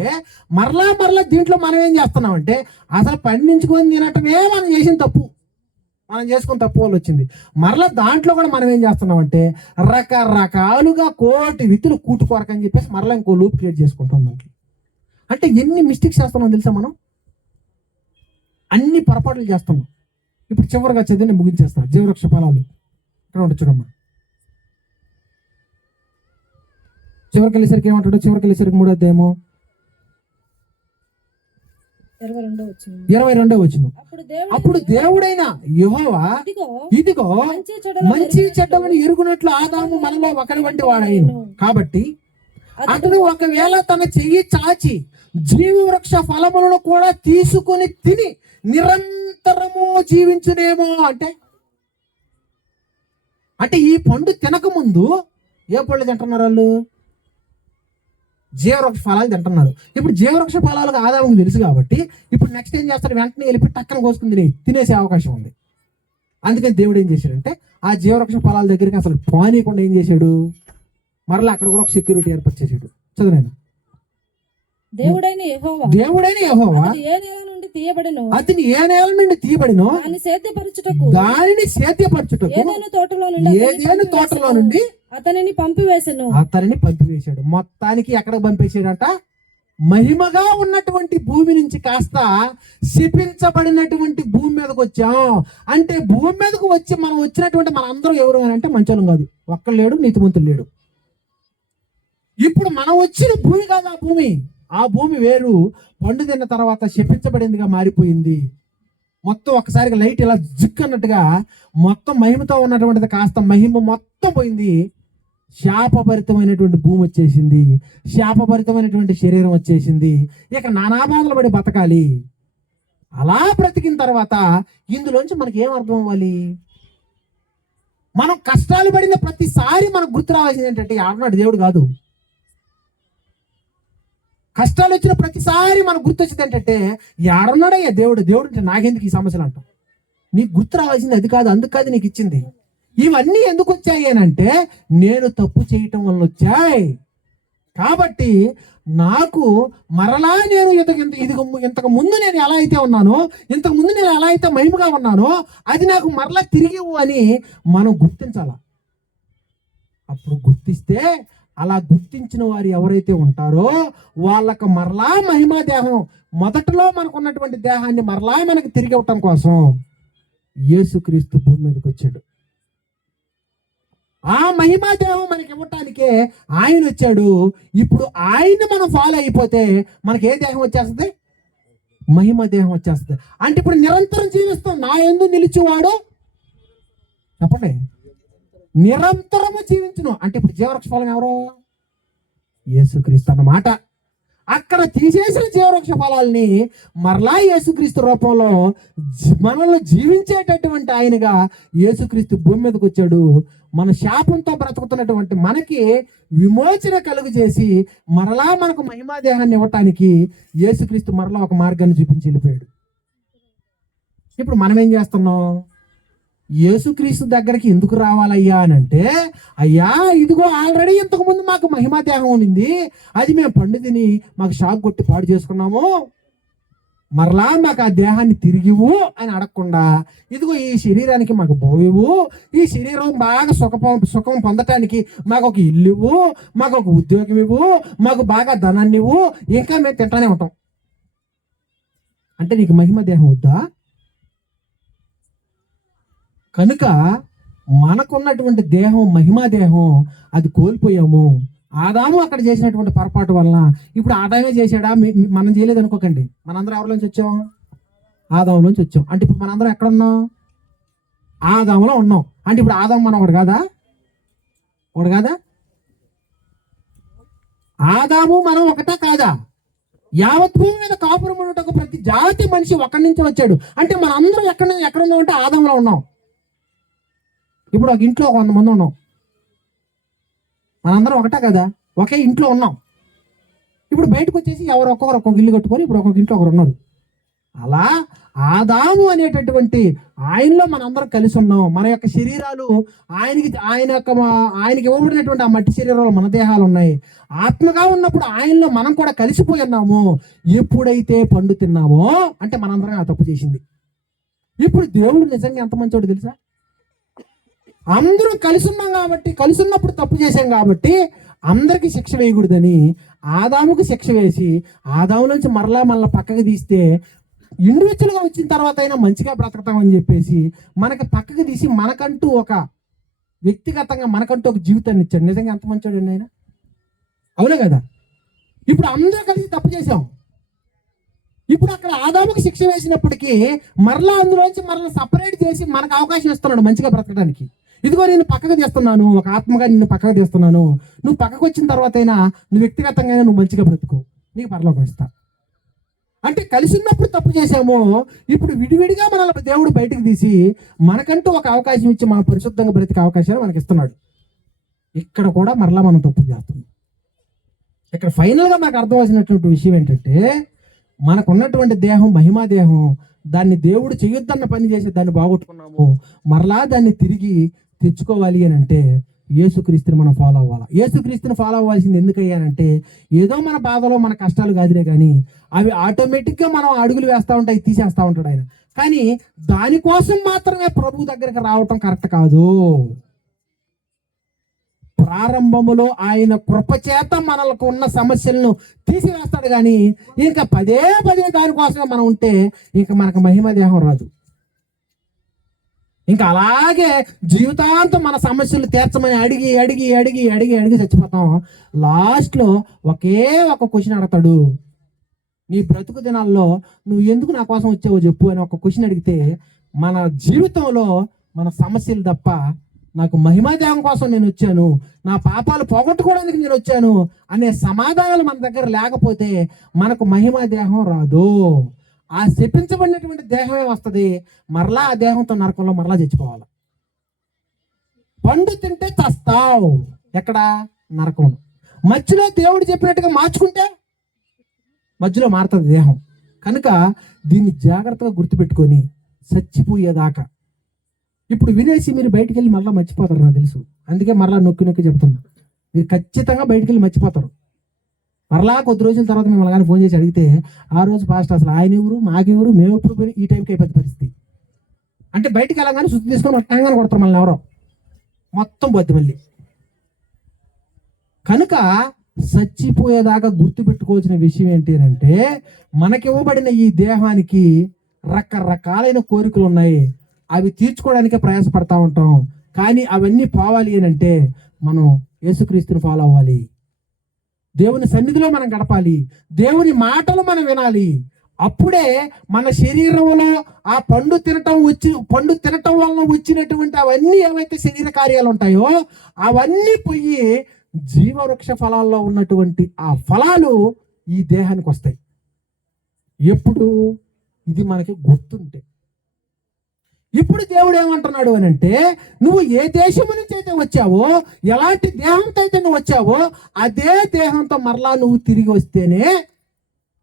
మరలా దీంట్లో మనం ఏం చేస్తున్నామంటే అసలు పండించుకొని తినటమే మనం చేసిన తప్పు, మనం చేసుకున్న తప్పు వల్ల వచ్చింది. మరలా దాంట్లో కూడా మనం ఏం చేస్తున్నామంటే రకరకాలుగా కోటి విత్తులు కూటుకోరకని చెప్పేసి మరలా ఇంకో లూప్ క్రియేట్ చేసుకుంటాం దాంట్లో. అంటే ఎన్ని మిస్టేక్స్ చేస్తున్నాం తెలుసా మనం, అన్ని పొరపాట్లు చేస్తున్నాం. ఇప్పుడు చివరిగా చదివి నేను ముగించేస్తాను. జీవవృక్ష ఫలాలు ఇక్కడ ఉంటుంది చూడమ్మా. చివరికి వెళ్ళేసరికి ఏమంటాడు, చివరికి వెళ్ళేసరికి 3వ అధ్యాయము 22వ వచనం. అప్పుడు దేవుడైన యెహోవా ఇదిగో మంచి చెడ్డలను ఎరుగునట్లు ఆదాము మనలో ఒకరి వంటి వాడైను. కాబట్టి అతడు ఒకవేళ తన చెయ్యి చాచి జీవవృక్ష ఫలములను కూడా తీసుకుని తిని నిరంతరము జీవించునేమో. అంటే ఈ పండు తినక ముందు ఏ పళ్ళు తింటున్నారు వాళ్ళు, జీవవృక్ష ఫలాలు తింటున్నారు. ఇప్పుడు జీవవృక్ష ఫలాలకు ఆదాముకు తెలుసు కాబట్టి ఇప్పుడు నెక్స్ట్ ఏం చేస్తాడు, వెంటనే వెళ్ళి టక్కన కోసుకుని తినేసే అవకాశం ఉంది. అందుకని దేవుడు ఏం చేశాడంటే ఆ జీవవృక్ష ఫలాల దగ్గరికి అసలు పోనీయకుండా ఏం చేశాడు, మరలా అక్కడ కూడా ఒక సెక్యూరిటీ ఏర్పాటు చేసాడు. చదువు. దేవుడైన యెహోవా అతని ఏ నేల నుండి తీయబడినో దానిని సేద్యపరచుటకు ఏదైనా తోటలో నుండి అతనిని పంపివేశాడు. మొత్తానికి ఎక్కడ పంపేశాడంట, మహిమగా ఉన్నటువంటి భూమి నుంచి కాస్త శపించబడినటువంటి భూమి మీదకి వచ్చాం. అంటే భూమి మీదకు వచ్చి మనం వచ్చినటువంటి మనందరం ఎవరు అని అంటే మంచోళం కాదు, ఒక్కడు లేడు, నీతిమంతులు లేడు. ఇప్పుడు మనం వచ్చిన భూమి కాదు ఆ భూమి. ఆ భూమి వేరు, పండు తిన్న తర్వాత శపించబడిందిగా మారిపోయింది. మొత్తం ఒకసారిగా లైట్ ఇలా జిక్కన్నట్టుగా మొత్తం మహిమతో ఉన్నటువంటిది కాస్త మహిమ మొత్తం పోయింది. శాపభరితమైనటువంటి భూమి వచ్చేసింది, శాపభరితమైనటువంటి శరీరం వచ్చేసింది. ఇక నానా బాధలు పడి బతకాలి. అలా బ్రతికిన తర్వాత ఇందులోంచి మనకి ఏం అర్థం అవ్వాలి? మనం కష్టాలు పడిన ప్రతిసారి మనకు గుర్తు రావాల్సింది ఏంటంటే ఆడనాడు దేవుడు కాదు. కష్టాలు వచ్చిన ప్రతిసారి మనకు గుర్తొచ్చింది ఏంటంటే ఆడున్నాడయ్యా దేవుడు, దేవుడు అంటే నాకెందుకు ఈ సమస్యలు అంటాం. నీకు గుర్తు రావాల్సింది అది కాదు, అందుకు కాదు నీకు ఇచ్చింది. ఇవన్నీ ఎందుకు వచ్చాయి అని అంటే నేను తప్పు చేయటం వల్ల వచ్చాయి. కాబట్టి నాకు మరలా నేను ఇంతకు ముందు నేను ఎలా అయితే ఉన్నానో, ఇంతకు ముందు నేను ఎలా అయితే మహిమగా ఉన్నానో అది నాకు మరలా తిరిగి అని మనం గుర్తించాల. అప్పుడు గుర్తిస్తే అలా గుర్తించిన వారు ఎవరైతే ఉంటారో వాళ్ళకు మరలా మహిమా దేహం, మొదటలో మనకు ఉన్నటువంటి దేహాన్ని మరలా మనకు తిరిగి ఇవ్వటం కోసం యేసుక్రీస్తు భూమి మీదకి వచ్చాడు. ఆ మహిమా దేహం మనకి ఇవ్వటానికే ఆయన వచ్చాడు. ఇప్పుడు ఆయన్ని మనం ఫాలో అయిపోతే మనకి ఏ దేహం వచ్చేస్తుంది? మహిమ దేహం వచ్చేస్తుంది. అంటే ఇప్పుడు నిరంతరం జీవిస్తాం. నా యందు నిలిచేవాడు చెప్పండి, నిరంతరము జీవించును. అంటే ఇప్పుడు జీవవృక్ష ఫలం ఎవరు? యేసుక్రీస్తు అన్నమాట. అక్కడ తీసేసిన జీవవృక్ష ఫలాల్ని మరలా యేసుక్రీస్తు రూపంలో మనల్ని జీవించేటటువంటి ఆయనగా యేసుక్రీస్తు భూమి మీదకి వచ్చాడు. మన శాపంతో బ్రతుకుతున్నటువంటి మనకి విమోచన కలుగు చేసి మరలా మనకు మహిమా దేహాన్ని ఇవ్వటానికి యేసుక్రీస్తు మరలా ఒక మార్గాన్ని చూపించి వెళ్ళిపోయాడు. ఇప్పుడు మనం ఏం చేస్తున్నాం? యేసుక్రీస్తు దగ్గరికి ఎందుకు రావాలయ్యా అని అంటే, అయ్యా ఇదిగో ఆల్రెడీ ఇంతకు ముందు మాకు మహిమా దేహం ఉండింది, అది మేము పండు తిని మాకు షాక్ కొట్టి పాడు చేసుకున్నాము, మరలా మాకు ఆ దేహాన్ని తిరిగివు అని అడగకుండా ఇదిగో ఈ శరీరానికి మాకు బోవివు, ఈ శరీరం బాగా సుఖం పొందటానికి మాకు ఒక ఇల్లు ఇవ్వు, మాకు ఒక ఉద్యోగం ఇవ్వు, మాకు బాగా ధనాన్ని ఇవ్వు, ఇంకా మేము తింటానే ఉంటాం. అంటే నీకు మహిమ దేహం వద్దా? కనుక మనకున్నటువంటి దేహం, మహిమా దేహం, అది కోల్పోయాము. ఆదాము అక్కడ చేసినటువంటి పొరపాటు వలన. ఇప్పుడు ఆదామే చేశాడా? మనం చేయలేదు అనుకోకండి. మనందరం ఎవరిలోంచి వచ్చాం? ఆదాములోంచి వచ్చాం. అంటే ఇప్పుడు మనందరం ఎక్కడ ఉన్నాం? ఆదాములో ఉన్నాం. అంటే ఇప్పుడు ఆదాము మనం ఒకడు కాదా? ఒకడు కాదా? ఆదాము మనం ఒకటా కాదా? యావత్ భూమి మీద కాపురం ఉన్నటకు ప్రతి జాతి మనిషి ఒకడి నుంచి వచ్చాడు. అంటే మనందరం ఎక్కడ ఉన్నాం అంటే ఆదాములో ఉన్నాం. ఇప్పుడు ఒక ఇంట్లో 100 మంది ఉన్నాం. మనందరం ఒకటే కదా, ఒకే ఇంట్లో ఉన్నాం. ఇప్పుడు బయటకు వచ్చేసి ఎవరు ఒక్కొక్క ఇల్లు కట్టుకొని ఇప్పుడు ఒక్కొక్క ఇంట్లో ఒకరు ఉన్నారు. అలా ఆదాము అనేటటువంటి ఆయనలో మనందరం కలిసి ఉన్నాం. మన యొక్క శరీరాలు ఆయనకి ఇవ్వబడినటువంటి ఆ మట్టి శరీరాలు మన దేహాలు ఉన్నాయి. ఆత్మగా ఉన్నప్పుడు ఆయనలో మనం కూడా కలిసిపోయి ఉన్నాము. ఎప్పుడైతే పండు తిన్నామో అంటే మనందరం ఆ తప్పు చేసింది. ఇప్పుడు దేవుడు నిజంగా ఎంత మంచోడు తెలుసా? అందరూ కలిసి ఉన్నాం కాబట్టి, కలిసి ఉన్నప్పుడు తప్పు చేశాం కాబట్టి అందరికి శిక్ష వేయకూడదని ఆదాముకు శిక్ష వేసి ఆదాము నుంచి మరలా పక్కకి తీస్తే ఇండివిజువల్గా వచ్చిన తర్వాత అయినా మంచిగా బ్రతకతామని చెప్పేసి మనకి పక్కకి తీసి మనకంటూ ఒక వ్యక్తిగతంగా మనకంటూ ఒక జీవితాన్ని ఇచ్చాడు. నిజంగా ఎంత మంచోడు అండి ఆయన, అవునా కదా? ఇప్పుడు అందరూ కలిసి తప్పు చేశాం. ఇప్పుడు అక్కడ ఆదాముకి శిక్ష వేసినప్పటికీ మరలా అందులోంచి సపరేట్ చేసి మనకు అవకాశం ఇస్తున్నాడు మంచిగా బ్రతకడానికి. ఇదిగో నేను పక్కకు తీస్తున్నాను, ఒక ఆత్మగా నిన్ను పక్కకు తీస్తున్నాను, నువ్వు పక్కకు వచ్చిన తర్వాత అయినా నువ్వు వ్యక్తిగతంగా నువ్వు మంచిగా బ్రతుకు, నీకు పరలోకం ఇస్తా. అంటే కలిసి ఉన్నప్పుడు తప్పు చేసాము, ఇప్పుడు విడివిడిగా మనల్ని దేవుడు బయటకు తీసి మనకంటూ ఒక అవకాశం ఇచ్చి మన పరిశుద్ధంగా బ్రతికే అవకాశాలు మనకి ఇస్తున్నాడు. ఇక్కడ కూడా మరలా మనం తప్పు చేస్తున్నాం. ఇక్కడ ఫైనల్గా నాకు అర్థమవుతున్నటువంటి విషయం ఏంటంటే, మనకు ఉన్నటువంటి దేహం మహిమా దేహం, దాన్ని దేవుడు చేయొద్దన్న పని చేసి దాన్ని బాగొట్టుకున్నాము. మరలా దాన్ని తిరిగి తెచ్చుకోవాలి అని అంటే యేసుక్రీస్తుని మనం ఫాలో అవ్వాలి. యేసుక్రీస్తుని ఫాలో అవ్వాల్సింది ఎందుకయ్యానంటే, ఏదో మన బాధలో మన కష్టాలు కాదులే కానీ అవి ఆటోమేటిక్గా మనం అడుగులు వేస్తూ ఉంటాయి, తీసేస్తూ ఉంటాడు ఆయన. కానీ దానికోసం మాత్రమే ప్రభు దగ్గరికి రావటం కరెక్ట్ కాదు. ప్రారంభములో ఆయన కృపచేత మనకు ఉన్న సమస్యలను తీసివేస్తాడు, కానీ ఇంకా పదే పదే దానికోసమే మనం ఉంటే ఇంకా మనకు మహిమ దేహం రాదు. ఇంకా అలాగే జీవితాంతం మన సమస్యలు తీర్చమని అడిగి అడిగి అడిగి అడిగి అడిగి చచ్చిపోతాం. లాస్ట్లో ఒకే ఒక క్వశ్చన్ అడతాడు, నీ బ్రతుకు దినాల్లో నువ్వు ఎందుకు నా కోసం వచ్చావో చెప్పు అని ఒక క్వశ్చన్ అడిగితే మన జీవితంలో మన సమస్యలు తప్ప, నాకు మహిమాదేహం కోసం నేను వచ్చాను, నా పాపాలు పోగొట్టుకోవడానికి నేను వచ్చాను అనే సమాధానాలు మన దగ్గర లేకపోతే మనకు మహిమాదేహం రాదు. ఆ శపించబడినటువంటి దేహమే వస్తుంది, మరలా ఆ దేహంతో నరకంలో మరలా చచ్చిపోవాలి. పండు తింటే చస్తావు, ఎక్కడ? నరకం. మధ్యలో దేవుడు చెప్పినట్టుగా మార్చుకుంటే మధ్యలో మారుతుంది దేహం. కనుక దీన్ని జాగ్రత్తగా గుర్తుపెట్టుకొని చచ్చిపోయేదాకా, ఇప్పుడు వినేసి మీరు బయటికి వెళ్ళి మరలా మర్చిపోతారు, నాకు తెలుసు. అందుకే మరలా నొక్కి నొక్కి చెప్తున్నా, మీరు ఖచ్చితంగా బయటికి వెళ్ళి మర్చిపోతారు. మరలా కొద్ది రోజుల తర్వాత మిమ్మల్ని కానీ ఫోన్ చేసి అడిగితే, ఆ రోజు పాస్ట్ అసలు ఆయన ఎవరు, మాకెవరు, మేము ఎప్పుడు పోయి ఈ టైంకి అయిపోతే పరిస్థితి అంటే బయటికి వెళ్ళగానే శుద్ధి తీసుకొని మట్టంగానే కొడతారు మళ్ళీ ఎవరో, మొత్తం పోద్ది మళ్ళీ. కనుక చచ్చిపోయేదాకా గుర్తుపెట్టుకోవాల్సిన విషయం ఏంటి అంటే, మనకి ఇవ్వబడిన ఈ దేహానికి రకరకాలైన కోరికలు ఉన్నాయి, అవి తీర్చుకోవడానికే ప్రయాసపడతా ఉంటాం. కానీ అవన్నీ పోవాలి అని అంటే మనం యేసుక్రీస్తుని ఫాలో అవ్వాలి, దేవుని సన్నిధిలో మనం గడపాలి, దేవుని మాటలు మనం వినాలి. అప్పుడే మన శరీరంలో ఆ పండు తినటం వలన వచ్చినటువంటి అవన్నీ ఏవైతే శరీర కార్యాలు ఉంటాయో అవన్నీ పోయి జీవవృక్ష ఫలాల్లో ఉన్నటువంటి ఆ ఫలాలు ఈ దేహానికి వస్తాయి. ఎప్పుడు? ఇది మనకి గుర్తుంటే. ఇప్పుడు దేవుడు ఏమంటున్నాడు అని అంటే, నువ్వు ఏ దేశం నుంచి అయితే వచ్చావో, ఎలాంటి దేహంతో అయితే నువ్వు వచ్చావో అదే దేహంతో మరలా నువ్వు తిరిగి వస్తేనే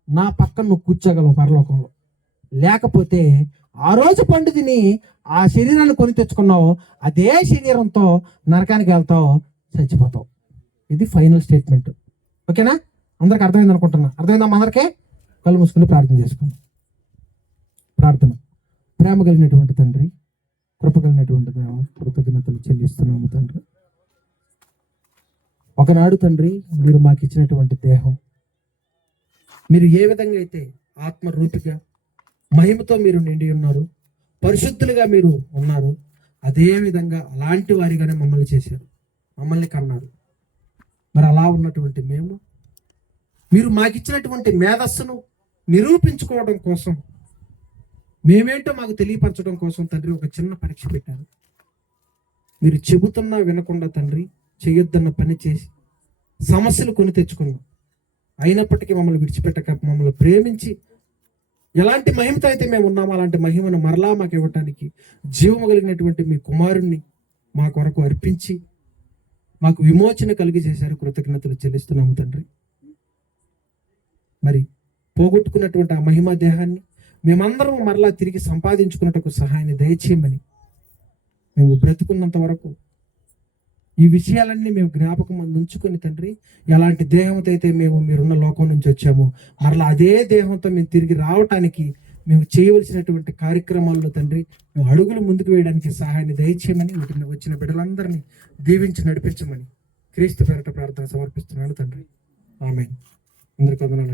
నా పక్కన నువ్వు కూర్చోగలవు పరలోకంలో. లేకపోతే ఆ రోజు పండు తిని ఆ శరీరాన్ని కొని తెచ్చుకున్నావు, అదే శరీరంతో నరకానికి వెళ్తావు, చచ్చిపోతావు. ఇది ఫైనల్ స్టేట్మెంట్. ఓకేనా? అందరికి అర్థమైంది అనుకుంటున్నా. అర్థమైందమ్మా అందరికీ? కళ్ళు మూసుకుని ప్రార్థన చేసుకుందాం. ప్రార్థన. ప్రేమ కలిగినటువంటి తండ్రి, కృప కలిగినటువంటి దేవ, కృతజ్ఞతలు చెల్లిస్తున్నాము తండ్రి. ఒకనాడు తండ్రి మీరు మాకు ఇచ్చినటువంటి దేహం, మీరు ఏ విధంగా అయితే ఆత్మరూపిగా మహిమతో మీరు నిండి ఉన్నారు, పరిశుద్ధులుగా మీరు ఉన్నారు, అదే విధంగా అలాంటి వారిగానే మమ్మల్ని చేశారు, మమ్మల్ని కన్నారు. మరి అలా ఉన్నటువంటి మేము, మీరు మాకిచ్చినటువంటి మేధస్సును నిరూపించుకోవడం కోసం, మేమేంటో మాకు తెలియపరచడం కోసం తండ్రి ఒక చిన్న పరీక్ష పెట్టారు. మీరు చెబుతున్నా వినకుండా తండ్రి చేయొద్దన్న పని చేసి సమస్యలు కొని తెచ్చుకున్నాం. అయినప్పటికీ మమ్మల్ని విడిచిపెట్టక మమ్మల్ని ప్రేమించి ఎలాంటి మహిమతో అయితే మేము ఉన్నామో అలాంటి మహిమను మరలా మాకు ఇవ్వటానికి జీవము కలిగినటువంటి మీ కుమారుణ్ణి మా కొరకు అర్పించి మాకు విమోచన కలిగి చేశారు. కృతజ్ఞతలు చెల్లిస్తున్నాము తండ్రి. మరి పోగొట్టుకున్నటువంటి ఆ మహిమా దేహాన్ని మేమందరం మరలా తిరిగి సంపాదించుకున్నట్టుకు సహాయాన్ని దయచేయమని, మేము బ్రతుకున్నంత వరకు ఈ విషయాలన్నీ మేము జ్ఞాపకం ఉంచుకొని తండ్రి, ఎలాంటి దేహంతో అయితే మేము మీరున్న లోకం నుంచి వచ్చామో మరలా అదే దేహంతో మేము తిరిగి రావటానికి మేము చేయవలసినటువంటి కార్యక్రమాల్లో తండ్రి మేము అడుగులు ముందుకు వేయడానికి సహాయాన్ని దయచేయమని, వీటిని వచ్చిన బిడ్డలందరినీ దీవించి నడిపించమని క్రీస్తు పేరట ప్రార్థన సమర్పిస్తున్నాను తండ్రి. ఆమేన్. అందరికీ వందనాలు.